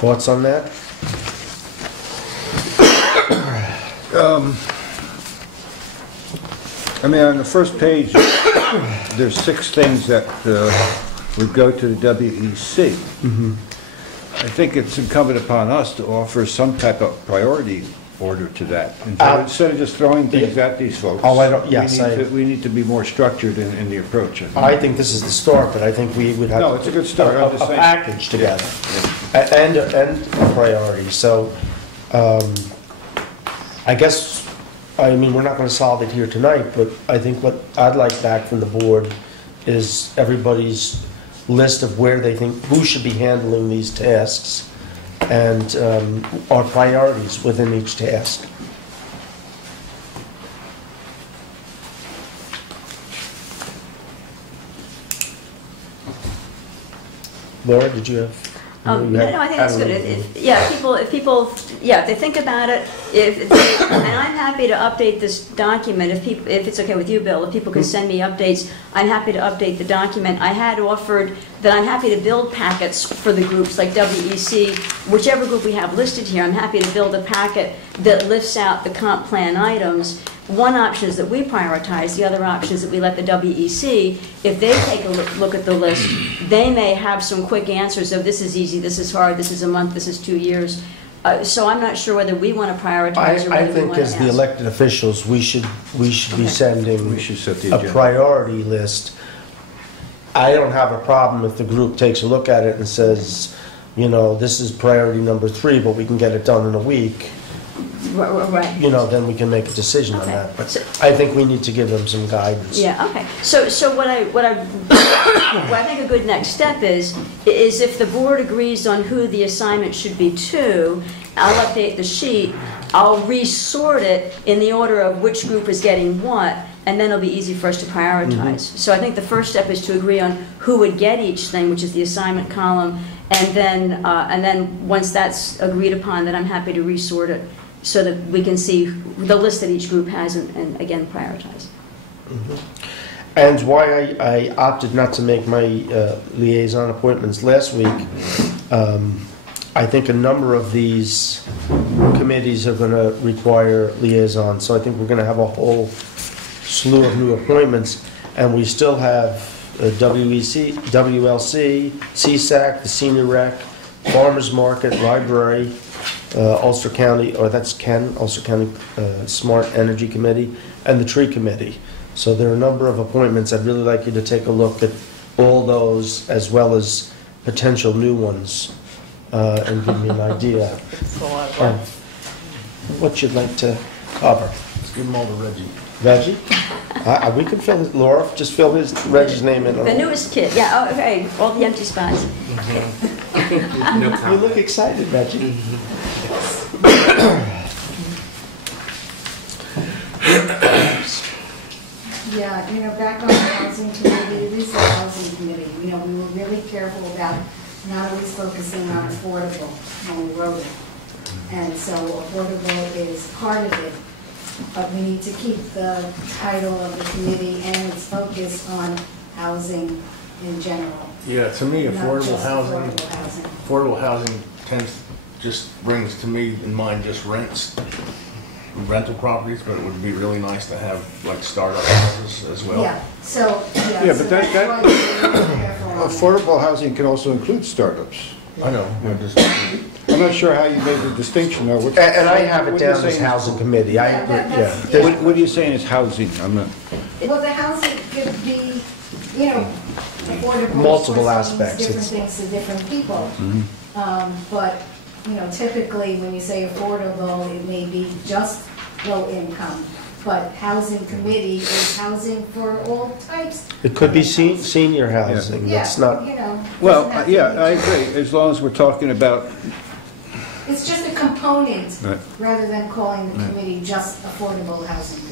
Thoughts on that? I mean, on the first page, there's 6 things that would go to the WEC. I think it's incumbent upon us to offer some type of priority order to that. Instead of just throwing things at these folks. Oh, I don't, yes, we need to be more structured in the approach. I think this is the start, but I think we would have. No, it's a good start. I'm just a saying. package together. And a priority, so, I guess, I mean, we're not gonna solve it here tonight, but I think what I'd like back from the board is everybody's list of where they think, who should be handling these tasks, and our priorities within each task. Laura, did you have? No, I think that's good. If they think about it, and I'm happy to update this document if it's okay with you, Bill. If people can send me updates, I'm happy to update the document. I had offered that I'm happy to build packets for the groups like WEC, whichever group we have listed here. I'm happy to build a packet that lifts out the comp plan items. One option is that we prioritize. The other option is that we let the WEC, if they take a look at the list, they may have some quick answers of this is easy, this is hard, this is a month, this is 2 years. So I'm not sure whether we want to prioritize or whether I we think want to as ask. the elected officials, we should be sending set the a agenda. priority list. I don't have a problem if the group takes a look at it and says, you know, this is priority number 3, but we can get it done in a week. Right. You know, then we can make a decision on Okay. that. But I think we need to give them some guidance. Yeah, okay. So what I think a good next step is if the board agrees on who the assignment should be to, I'll update the sheet, I'll resort it in the order of which group is getting what, and then it'll be easy for us to prioritize. So I think the first step is to agree on who would get each thing, which is the assignment column, and then once that's agreed upon, then I'm happy to resort it so that we can see the list that each group has and again, prioritize. And why I opted not to make my liaison appointments last week, I think a number of these committees are going to require liaisons, so I think we're going to have a whole slew of new appointments, and we still have WEC, WLC, CSAC, the Senior Rec, Farmers Market, Library, Ulster County, or that's Ken, Ulster County Smart Energy Committee, and the Tree Committee. So there are a number of appointments. I'd really like you to take a look at all those as well as potential new ones and give me an idea of what you'd like to cover. Let's give them all to Reggie. Reggie? We could fill his, Laura, just fill Reggie's name in. The newest kid, yeah, oh, okay, all the empty spots. You look excited, Reggie. Yeah, back on the housing committee, it is a housing committee. We were really careful about not always focusing on affordable when we wrote it. And so affordable is part of it, but we need to keep the title of the committee and its focus on housing in general. Yeah, to me, Not affordable just housing, affordable housing. affordable housing just brings to me in mind just rental properties, but it would be really nice to have like startup houses as well. Yeah, so, Yeah, so but that's why we're really careful on that. affordable housing can also include startups. I know. I'm not sure how you made the distinction though. And I have it down as housing committee. What are you saying is housing? I'm not. Well, the housing could be, affordable. Multiple for aspects. Different things to different people. But you know, typically when you say affordable, it may be just low income, but housing committee is housing for all types. It could be senior housing. Yeah, That's not. you know. Well, doesn't have to yeah, be I just- agree, as long as we're talking about, It's just a component, Right. rather than calling the committee just affordable housing committee.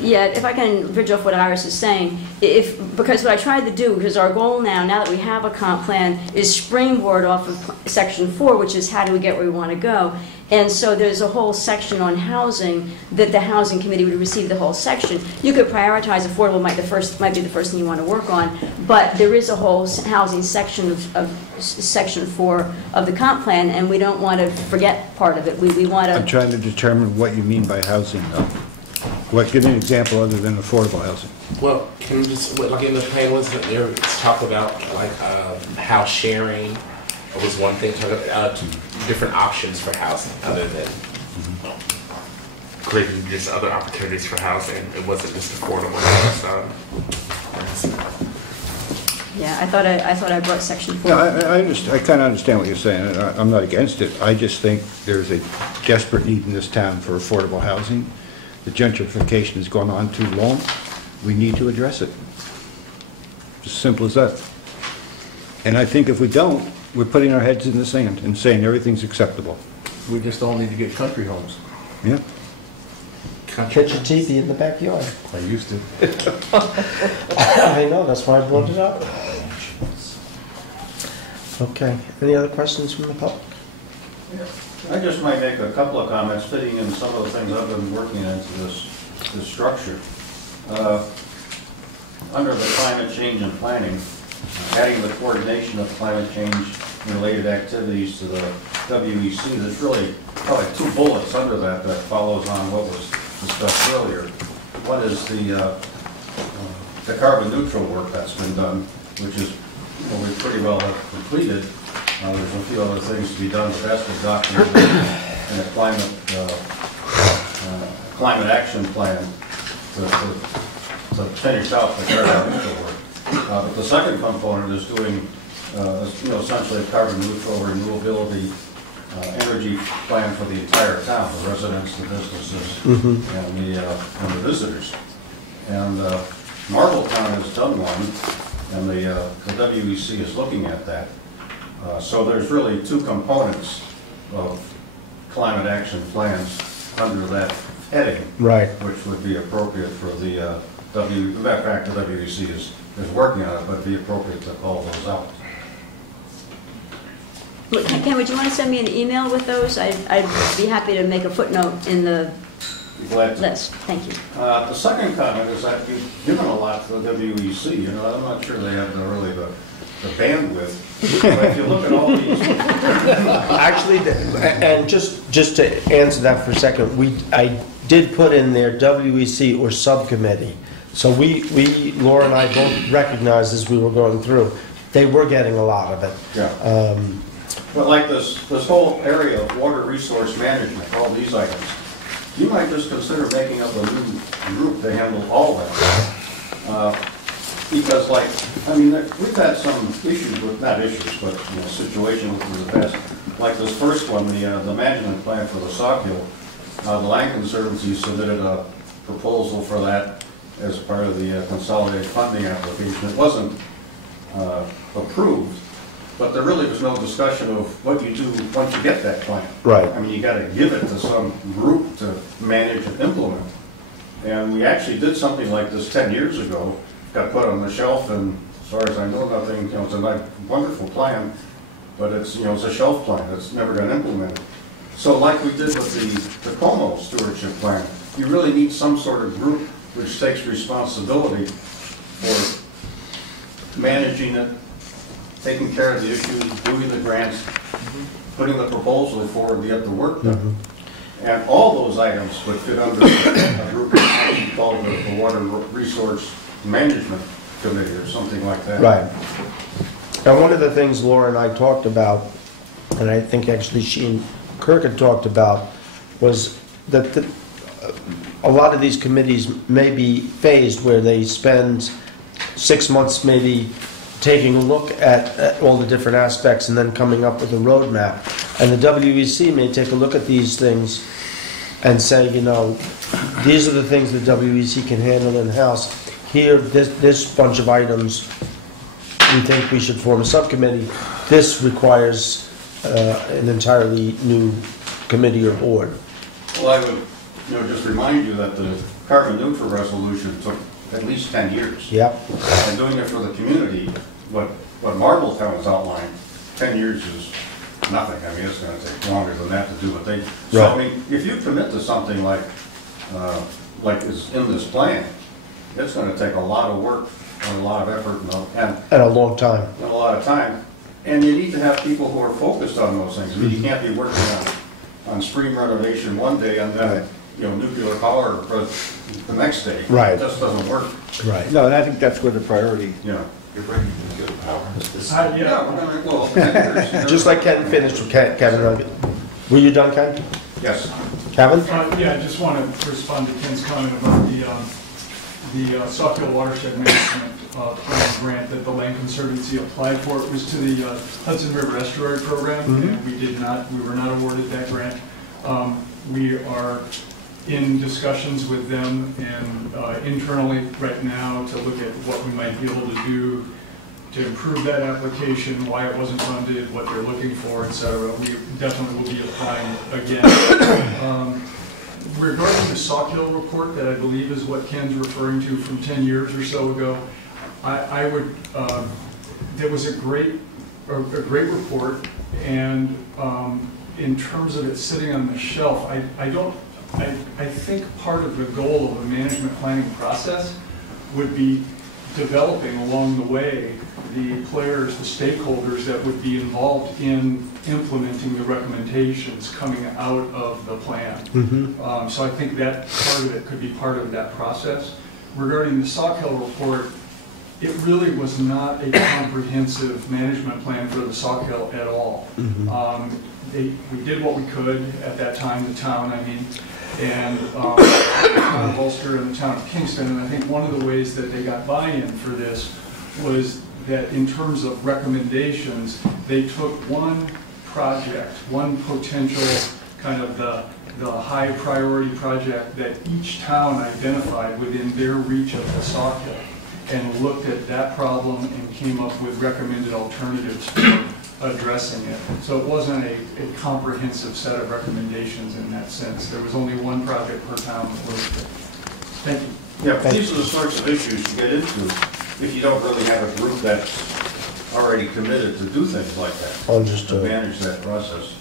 Yeah, if I can bridge off what Iris is saying, because what I tried to do, because our goal now that we have a comp plan, is springboard off of section 4, which is how do we get where we want to go. And so there's a whole section on housing that the housing committee would receive the whole section. You could prioritize affordable, might be the first thing you want to work on, but there is a whole housing section of section 4 of the comp plan, and we don't want to forget part of it. We want I'm to. trying to determine what you mean by housing, though. Give me an example other than affordable housing. Well, can you just, like in the plan, wasn't there talk about like house sharing was one thing, different options for housing other than creating just other opportunities for housing. It wasn't just affordable. Yeah, I thought I brought section 4. Yeah, I kind of understand what you're saying. I'm not against it. I just think there's a desperate need in this town for affordable housing. The gentrification has gone on too long. We need to address it. As simple as that. And I think if we don't, we're putting our heads in the sand and saying everything's acceptable. We just all need to get country homes. Yeah. Catch your TV in the backyard. I used to. I know, that's why I brought it up. Okay, any other questions from the public? I just might make a couple of comments fitting in some of the things I've been working into this structure. Under the climate change and planning, adding the coordination of climate change related activities to the WEC, there's really probably 2 bullets under that follows on what was discussed earlier. One is the carbon neutral work that's been done, which is we pretty well have completed. There's a few other things to be done, but that's been documented in a climate action plan to finish out the carbon neutral work. But the second component is doing, essentially a carbon neutral renewability energy plan for the entire town, the residents, the businesses, and the visitors. And Marbletown has done one, and the WEC is looking at that. So there's really 2 components of climate action plans under that heading, right? Which would be appropriate for the in fact, the WEC is working on it, but it'd be appropriate to call those out. Ken, would you want to send me an email with those? I'd be happy to make a footnote in the list. Thank you. The second comment is that you've given a lot to the WEC. I'm not sure they have really the bandwidth. But if you look at all these... Actually, and just to answer that for a second, I did put in there WEC or subcommittee. So Laura and I both recognized as we were going through, they were getting a lot of it. Yeah. But like this whole area of water resource management, all these items, you might just consider making up a new group to handle all that. Because we've had some issues with, not issues, but situations in the past. Like this first one, the management plan for the Saukville, the Land Conservancy submitted a proposal for that as part of the consolidated funding application. It wasn't approved, but there really was no discussion of what you do once you get that plan. Right. You got to give it to some group to manage and implement. And we actually did something like this 10 years ago, got put on the shelf, and as far as I know, nothing, it's a nice, wonderful plan, but it's a shelf plan. It's never been implemented. So like we did with the Como stewardship plan, you really need some sort of group which takes responsibility for managing it, taking care of the issues, doing the grants, putting the proposal forward to get the work done. And all those items would fit under a group called the Water Resource Management Committee or something like that. Right. Now, one of the things Laura and I talked about, and I think actually she and Kirk had talked about, was that a lot of these committees may be phased where they spend 6 months maybe taking a look at all the different aspects and then coming up with a roadmap. And the WEC may take a look at these things and say, you know, these are the things the WEC can handle in-house. Here, this bunch of items, we think we should form a subcommittee. This requires an entirely new committee or board. Well, I would, just remind you that the carbon neutral resolution took at least 10 years. Yep. And doing it for the community, what Marbletown has outlined, 10 years is nothing. I mean, it's going to take longer than that to do what they. So, Right. I mean, if you commit to something like is in this plan, it's going to take a lot of work and a lot of effort And a long time. and a lot of time. And you need to have people who are focused on those things. I mean, you can't be working on stream renovation one day and then, nuclear power the next day. Right. It just doesn't work. Right. No, and I think that's where the priority. Yeah. You're bringing nuclear power. Yeah, we're gonna, well, 10 years. Just like Ken finished with Kevin. Were you done, Ken? Yes. Kevin? Yeah, I just want to respond to Ken's comment about the Sauk Hill Watershed Management Plan grant that the Land Conservancy applied for. It was to the Hudson River Estuary Program, and we were not awarded that grant. We are in discussions with them and internally right now to look at what we might be able to do to improve that application, why it wasn't funded, what they're looking for, et cetera. We definitely will be applying again. Regarding the Sauk Hill report, that I believe is what Ken's referring to from 10 years or so ago, I would, there was a great report, and in terms of it sitting on the shelf, I think part of the goal of a management planning process would be developing along the way the players, the stakeholders that would be involved in implementing the recommendations coming out of the plan. So I think that part of it could be part of that process. Regarding the Sauk Hill report, it really was not a comprehensive management plan for the Sauk Hill at all. We did what we could at that time, the town, and the town of Ulster and the town of Kingston, and I think one of the ways that they got buy-in for this was that in terms of recommendations, they took one project, one potential kind of the high priority project that each town identified within their reach of the Sauk Hill, and looked at that problem and came up with recommended alternatives for addressing it. So it wasn't a comprehensive set of recommendations in that sense. There was only one project per town that looked at it. Thank you. Yeah, but these are the sorts of issues you get into if you don't really have a group that's already committed to do things like that. Understood. To manage that process.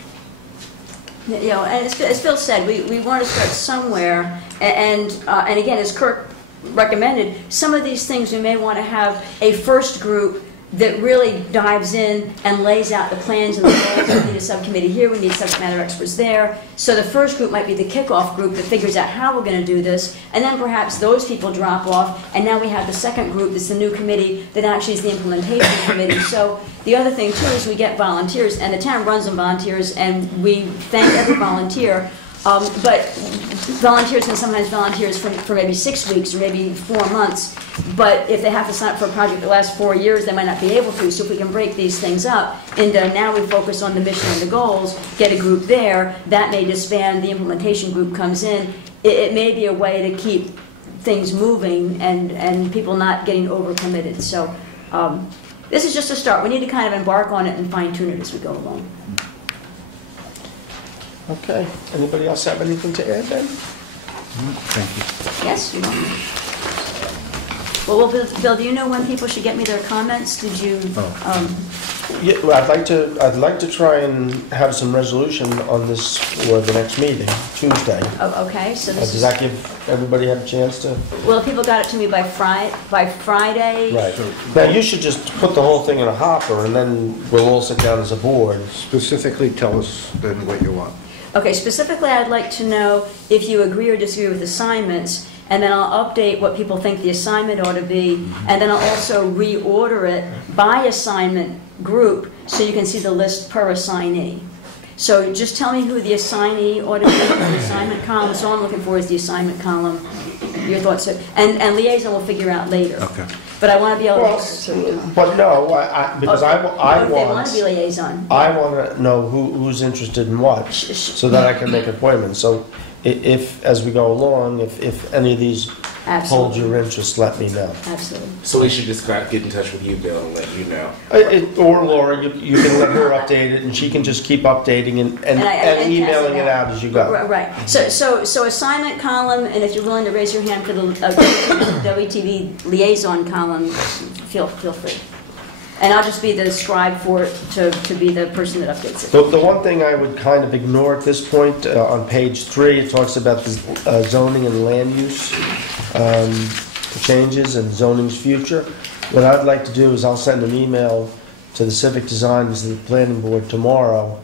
And as Phil said, we want to start somewhere, and again, as Kirk recommended, some of these things we may want to have a first group that really dives in and lays out the plans and the goals. We need a subcommittee here, we need subject matter experts there. So the first group might be the kickoff group that figures out how we're going to do this, and then perhaps those people drop off, and now we have the second group that's the new committee that actually is the implementation committee. So the other thing too is we get volunteers, and the town runs on volunteers, and we thank every volunteer. But volunteers can sometimes volunteers for maybe 6 weeks or maybe 4 months. But if they have to sign up for a project that lasts 4 years, they might not be able to. So if we can break these things up into now we focus on the mission and the goals, get a group there, that may disband, the implementation group comes in. It may be a way to keep things moving and people not getting overcommitted. So this is just a start. We need to kind of embark on it and fine tune it as we go along. Okay. Anybody else have anything to add then? Thank you. Yes, you want. Well, Bill, do you know when people should get me their comments? Did you? Yeah, well, I'd like to try and have some resolution on this for the next meeting, Tuesday. Oh, okay. So this Does that give everybody have a chance to? Well, if people got it to me by Friday. Right. Now you should just put the whole thing in a hopper, and then we'll all sit down as a board. Specifically, tell us then what you want. Okay, specifically I'd like to know if you agree or disagree with assignments, and then I'll update what people think the assignment ought to be, and then I'll also reorder it by assignment group so you can see the list per assignee. So just tell me who the assignee ought to be in the assignment column. So all I'm looking for is the assignment column. Your thoughts, and liaison we'll figure out later. Okay. But I want to be able Well, to... but no, because I If they want to be liaison. I want to know who's interested in what, so that I can make appointments. So if, as we go along, if any of these hold your interest, let me know. Absolutely. So we should just get in touch with you, Bill, and let you know. Or Laura, you can let her update it, and she can just keep updating and emailing it out as you go. Right. So assignment column, and if you're willing to raise your hand for the WTV liaison column, feel free. And I'll just be the scribe for it to be the person that updates it. The one thing I would kind of ignore at this point, on page 3, it talks about the zoning and land use changes and zoning's future. What I'd like to do is I'll send an email to the civic designers and the planning board tomorrow,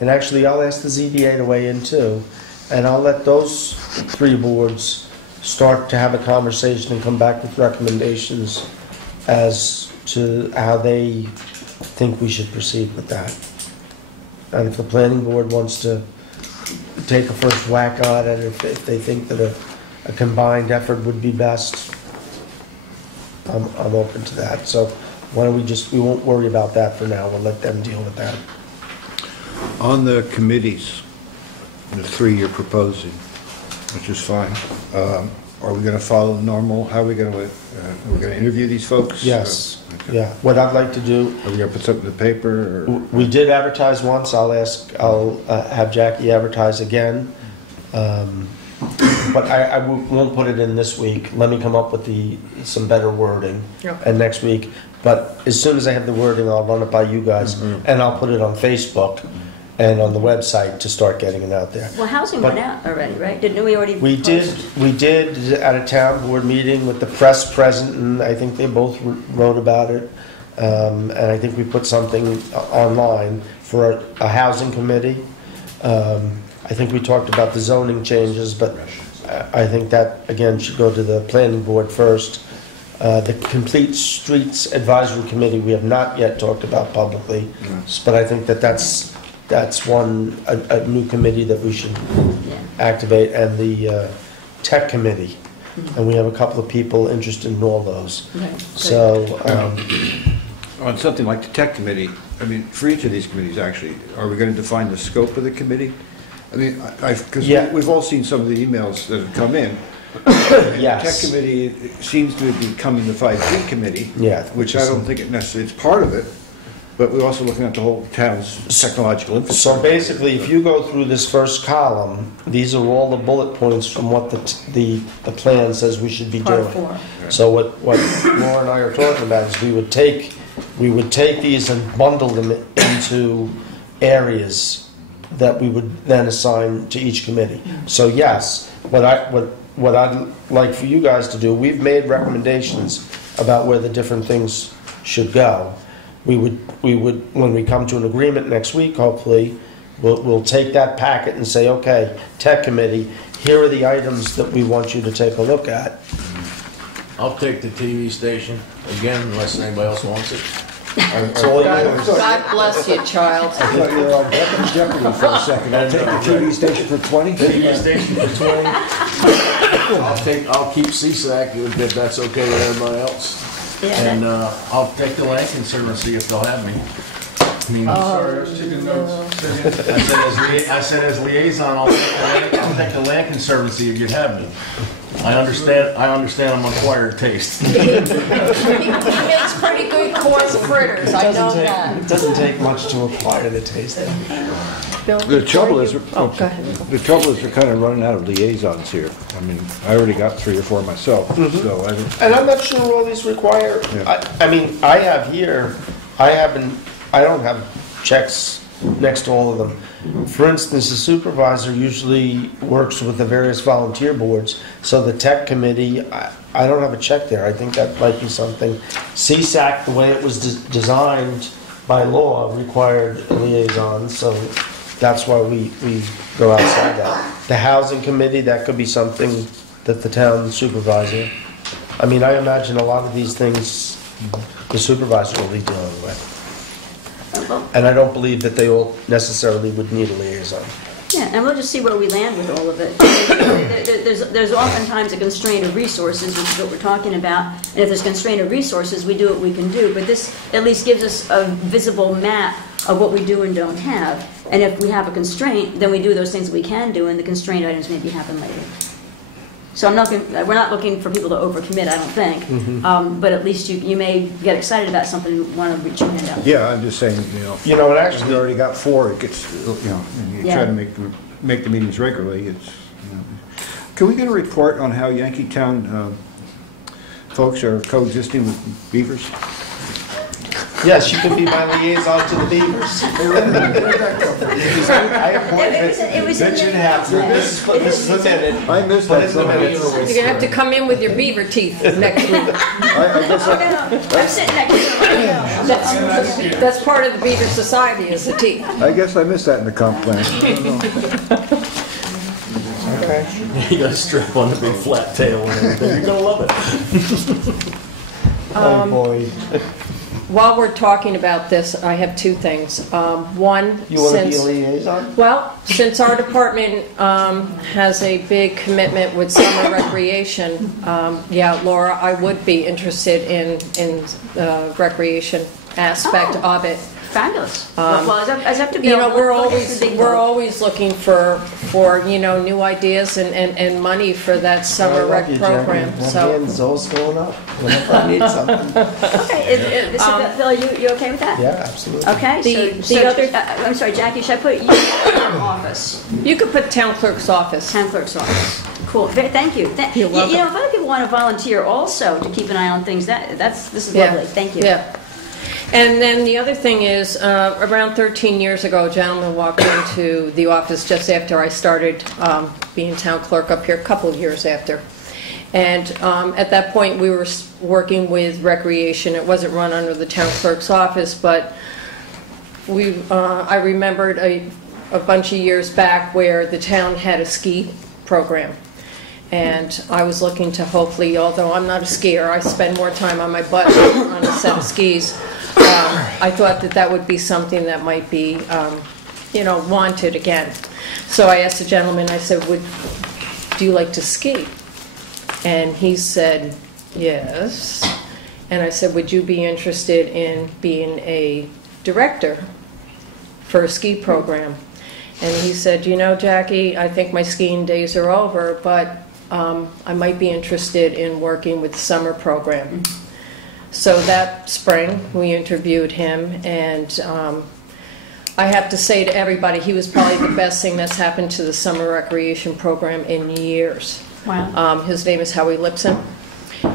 and actually I'll ask the ZBA to weigh in too, and I'll let those 3 boards start to have a conversation and come back with recommendations as to how they think we should proceed with that. And if the planning board wants to take a first whack at it, if they think that a combined effort would be best, I'm open to that. So why don't we won't worry about that for now. We'll let them deal with that. On the committees, the 3 you're proposing, which is fine, are we going to follow normal? How are we going to interview these folks? Yes. Yeah. What I'd like to do. Are we going to put something in the paper? Or? We did advertise once. I'll have Jackie advertise again. But I won't put it in this week. Let me come up with some better wording. Okay. And next week. But as soon as I have the wording, I'll run it by you guys, and I'll put it on Facebook and on the website to start getting it out there. Well, housing went out already, right? Didn't we already? We did at a town board meeting with the press present, and I think they both wrote about it. And I think we put something online for a housing committee. I think we talked about the zoning changes, but I think that, again, should go to the planning board first. The Complete Streets Advisory Committee, we have not yet talked about publicly, but I think that's a new committee that we should activate, and the Tech Committee. And we have a couple of people interested in all those. So, on something like the Tech Committee, I mean, for each of these committees, actually, are we going to define the scope of the committee? I mean, because we've all seen some of the emails that have come in. Yes. The Tech Committee seems to be becoming the 5G Committee, which I don't think it necessarily is part of it, but we're also looking at the whole town's technological infrastructure. So basically, if you go through this first column, these are all the bullet points from what the plan says we should be doing. So what Laura and I are talking about is we would take these and bundle them into areas that we would then assign to each committee. So yes, what I'd like for you guys to do, we've made recommendations about where the different things should go. We would when we come to an agreement next week, hopefully, we'll take that packet and say, okay, Tech Committee, here are the items that we want you to take a look at. I'll take the TV station, again, unless anybody else wants it. God bless you, child. I thought you were on Jeopardy for a second. I'll take the TV station for 20? TV station for 20. I'll keep CSAC if that's okay with everybody else. And I'll take the Land Conservancy if they'll have me. Sorry, I was taking notes. I said as liaison, I'll take the Land Conservancy if you'd have me. I understand I'm acquired taste. He makes pretty good corn fritters, I know that. It doesn't take much to acquire the taste. The trouble is, we're kind of running out of liaisons here. I mean, I already got 3 or 4 myself, so And I'm not sure all these require. I mean, I have here. I don't have checks next to all of them. For instance, the supervisor usually works with the various volunteer boards. So the Tech Committee, I don't have a check there. I think that might be something. CSAC, the way it was designed by law, required a liaison. So that's why we go outside that. The Housing Committee, that could be something that the town supervisor. I mean, I imagine a lot of these things the supervisor will be dealing with. And I don't believe that they all necessarily would need a liaison. Yeah, and we'll just see where we land with all of it. there's oftentimes a constraint of resources, which is what we're talking about. And if there's constraint of resources, we do what we can do. But this at least gives us a visible map of what we do and don't have. And if we have a constraint, then we do those things we can do, and the constrained items maybe happen later. So we're not looking for people to overcommit, I don't think. But at least you may get excited about something and want to reach your hand out. Yeah, I'm just saying, it actually, if you already got 4, it gets, you try to make the meetings regularly. It's, Can we get a report on how Yankeetown folks are coexisting with beavers? yes, you can be my liaison to the Beavers. I appointed Richard Hapner. This is the minute. I missed that. You're going to have to come in with your beaver teeth next week. I'm sitting next to you. That's part of the Beaver Society, is the teeth. I guess I missed that in the comp plan. Okay. You got to strap on the big flat tail and everything. You're going to love it. Oh, boy. While we're talking about this, I have 2 things. One, You want to be a liaison? Well, since our department has a big commitment with summer recreation, yeah, Laura, I would be interested in the recreation aspect of it. Fabulous. Well, as up to Bill, we're always looking for new ideas and money for that summer rec program. My So hand's always going up whenever I need something. Okay, Bill, you okay with that? Yeah, absolutely. Okay, the other, I'm sorry, Jackie, should I put you in your office? You could put town clerk's office. Town clerk's office. Cool. Thank you. You're welcome. If other people want to volunteer also to keep an eye on things, this is lovely. Thank you. Yeah. And then the other thing is, around 13 years ago, a gentleman walked into the office just after I started being town clerk up here, a couple of years after. And at that point, we were working with recreation. It wasn't run under the town clerk's office, but I remembered a bunch of years back where the town had a ski program. And I was looking to hopefully, although I'm not a skier, I spend more time on my butt on a set of skis. I thought that would be something that might be, wanted again. So I asked the gentleman, I said, do you like to ski? And he said, yes. And I said, would you be interested in being a director for a ski program? And he said, Jackie, I think my skiing days are over, but I might be interested in working with the summer program. So that spring, we interviewed him, and I have to say to everybody, he was probably the best thing that's happened to the summer recreation program in years. Wow. His name is Howie Lipson,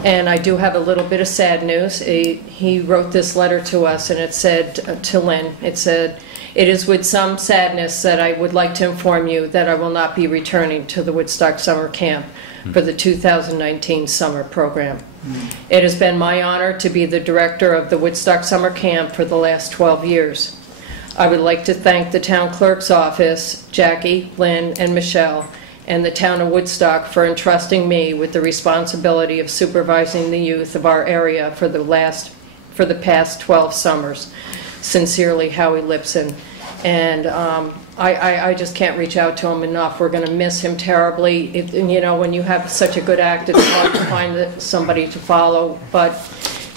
and I do have a little bit of sad news. He wrote this letter to us, and it said, to Lynn, it said, "It is with some sadness that I would like to inform you that I will not be returning to the Woodstock Summer Camp for the 2019 summer program. It has been my honor to be the director of the Woodstock Summer Camp for the last 12 years. I would like to thank the town clerk's office, Jackie, Lynn, and Michelle, and the town of Woodstock for entrusting me with the responsibility of supervising the youth of our area for the past 12 summers. Sincerely, Howie Lipson." And I just can't reach out to him enough. We're going to miss him terribly. When you have such a good act, it's hard to find somebody to follow. But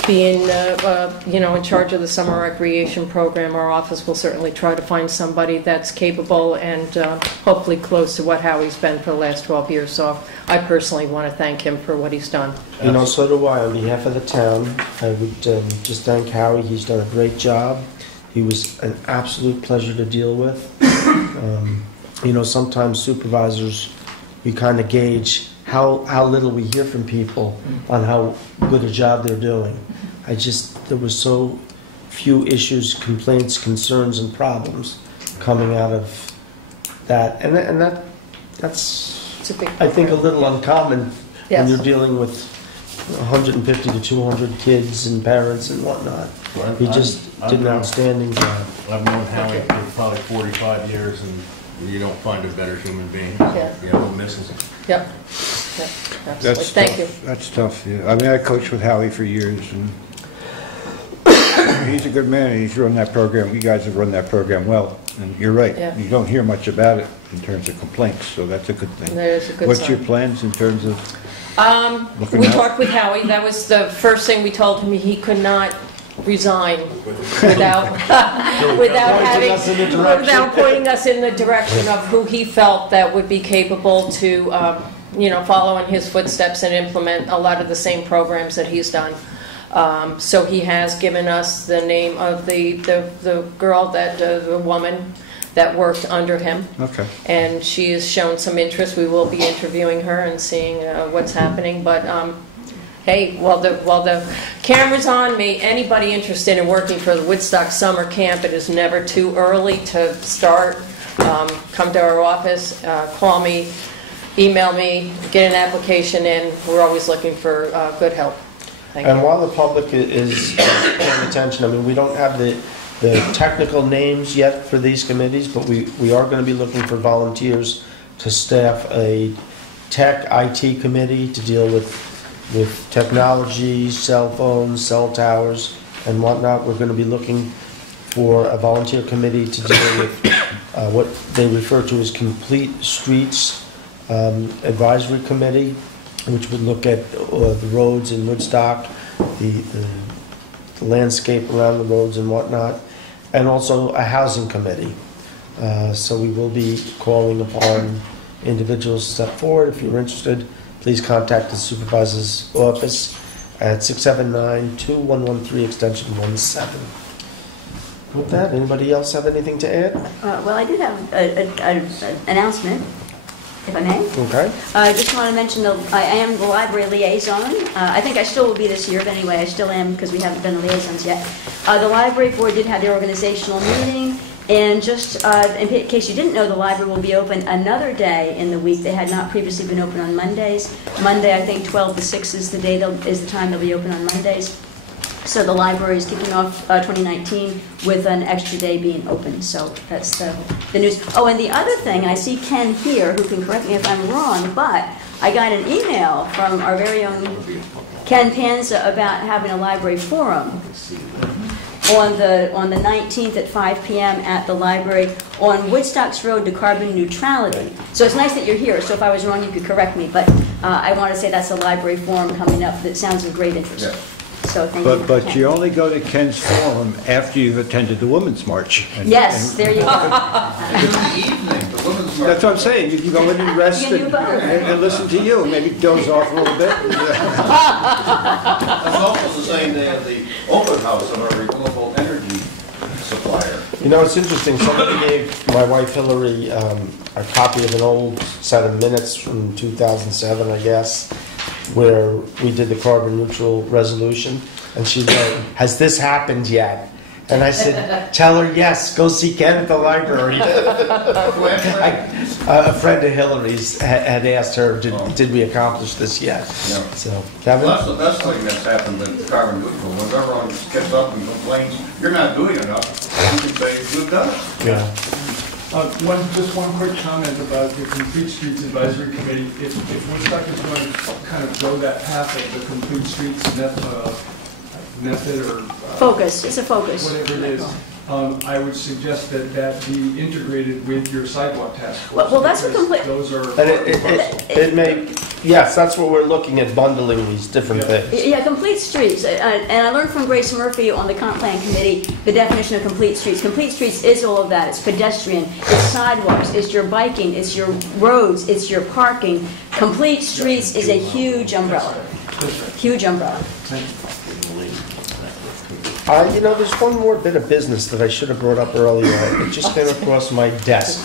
being, in charge of the summer recreation program, our office will certainly try to find somebody that's capable and hopefully close to what Howie's been for the last 12 years. So I personally want to thank him for what he's done. So do I. On behalf of the town, I would just thank Howie. He's done a great job. He was an absolute pleasure to deal with. Sometimes supervisors, we kind of gauge how little we hear from people on how good a job they're doing. There was so few issues, complaints, concerns, and problems coming out of that. And that's, I think, a little uncommon when you're dealing with 150 to 200 kids and parents and whatnot. He just did an outstanding job. I've known Howie for probably 45 years, and you don't find a better human being. Yeah. We'll miss him. Yep. Absolutely. Thank you. That's tough. Yeah. I coached with Howie for years, and he's a good man, and he's run that program, you guys have run that program well, and you're right, Yeah. you don't hear much about it in terms of complaints, so that's a good thing. That is a good What's sign. your plans in terms of looking We out? talked with Howie, that was the first thing we told him, he could not resign without, without having, without pointing us in the direction of who he felt that would be capable to, follow in his footsteps and implement a lot of the same programs that he's done. So he has given us the name of the girl the woman that worked under him. Okay. And she has shown some interest. We will be interviewing her and seeing what's happening. But hey, while the camera's on me, anybody interested in working for the Woodstock Summer Camp, it is never too early to start. Come to our office, call me, email me, get an application in. We're always looking for good help. Thank you. And while the public is paying attention, I mean, we don't have the technical names yet for these committees, but we are going to be looking for volunteers to staff a tech IT committee to deal with technology, cell phones, cell towers, and whatnot. We're going to be looking for a volunteer committee to deal with what they refer to as Complete Streets Advisory Committee, which would look at the roads in Woodstock, the landscape around the roads and whatnot, and also a housing committee. So we will be calling upon individuals to step forward. If you're interested, please contact the supervisor's office at 679-2113 extension 17. With that, anybody else have anything to add? Well, I did have an announcement, if I may. Okay. I just want to mention I am the library liaison. I think I still will be this year, but anyway, I still am because we haven't done the liaisons yet. The library board did have their organizational meeting, and just in case you didn't know, the library will be open another day in the week. They had not previously been open on Mondays. Monday, I think 12 to 6 is the time they'll be open on Mondays. So the library is kicking off 2019 with an extra day being open. So that's the news. Oh, and the other thing, I see Ken here, who can correct me if I'm wrong, but I got an email from our very own Ken Panza about having a library forum on the 19th at 5 p.m. at the library on Woodstock's Road to Carbon Neutrality. So it's nice that you're here. So if I was wrong, you could correct me. But I want to say that's a library forum coming up that sounds of great interest. Yeah. So thank you. But you only go to Ken's forum after you've attended the Women's March. Yes, there you go. That's what I'm saying. You can go in and rest and listen to you, and maybe doze off a little bit. That's almost the same day as the open house of our renewable energy supplier. You know, it's interesting. Somebody gave my wife Hillary a copy of an old set of minutes from 2007, I guess, where we did the carbon neutral resolution, and she wrote, "Has this happened yet?" And I said, "Tell her yes. Go see Ken at the library." A friend of Hillary's had asked her, "Did we accomplish this yet?" No. So, Kevin, Well, that's the best thing that's happened with carbon neutral. When everyone gets up and complains, "You're not doing enough," you can say, "We've done it." Yeah. Just one quick comment about the Complete Streets Advisory Committee. If Woodstock is going to kind of go that path of the Complete Streets method or Focus. It's a focus. Whatever it is, I would suggest that be integrated with your sidewalk task force. Well, that's what complete. Those are. And it may, yes, that's what we're looking at, bundling these different things. Yeah, complete streets. And I learned from Grace Murphy on the comp plan committee the definition of complete streets. Complete streets is all of that. It's pedestrian, it's sidewalks, it's your biking, it's your roads, it's your parking. Complete streets is a huge umbrella. Huge umbrella. You know, there's one more bit of business that I should have brought up earlier. It just came across my desk.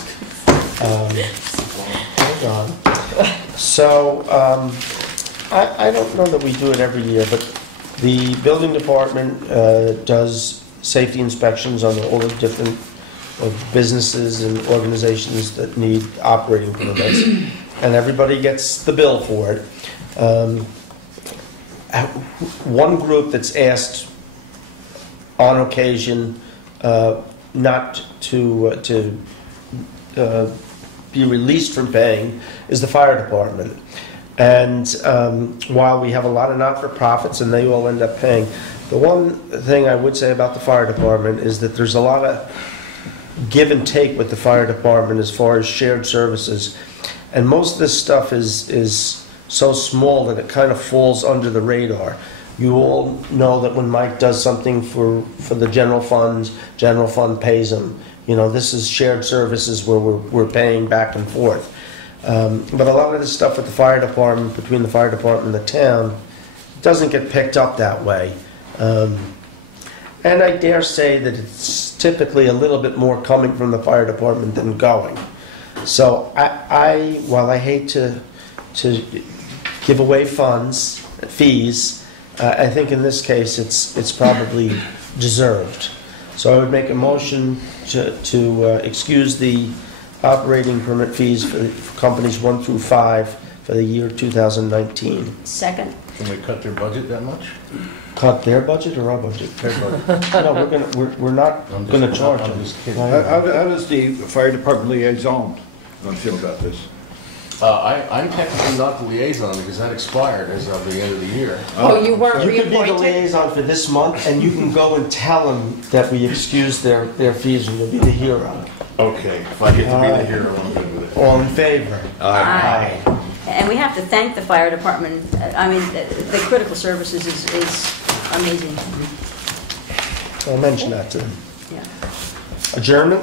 Hold on. So, I don't know that we do it every year, but the building department does safety inspections on all the different businesses and organizations that need operating permits, and everybody gets the bill for it. One group that's asked on occasion not to be released from paying is the fire department. And while we have a lot of not-for-profits and they all end up paying, The one thing I would say about the fire department is that there's a lot of give and take with the fire department as far as shared services. And most of this stuff is so small that it kind of falls under the radar. You all know that when Mike does something for the general funds, general fund pays him. You know, this is shared services where we're paying back and forth. But a lot of this stuff with the fire department, between the fire department and the town, doesn't get picked up that way. And I dare say that it's typically a little bit more coming from the fire department than going. So while I hate to give away fees, I think in this case it's probably deserved. So I would make a motion to excuse the operating permit fees for companies 1 through 5 for the year 2019. Second. Can we cut their budget that much? Cut their budget or our budget? Their budget. No, we're not gonna charge them. How does the fire department liaison feel about this? I'm technically not the liaison because that expired as of the end of the year. Oh, you weren't You could be the reappointed? liaison for this month, and you can go and tell them that we excuse their fees, and you'll be the hero. Okay, if I get to be the hero, I'm good with it. All in favor? Aye. And we have to thank the fire department. I mean, the critical services is amazing. I'll mention that to them. Yeah. Adjournment?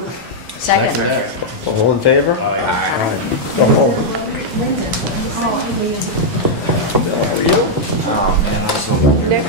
Second. All in favor? Aye. Go home. Oh, Nick?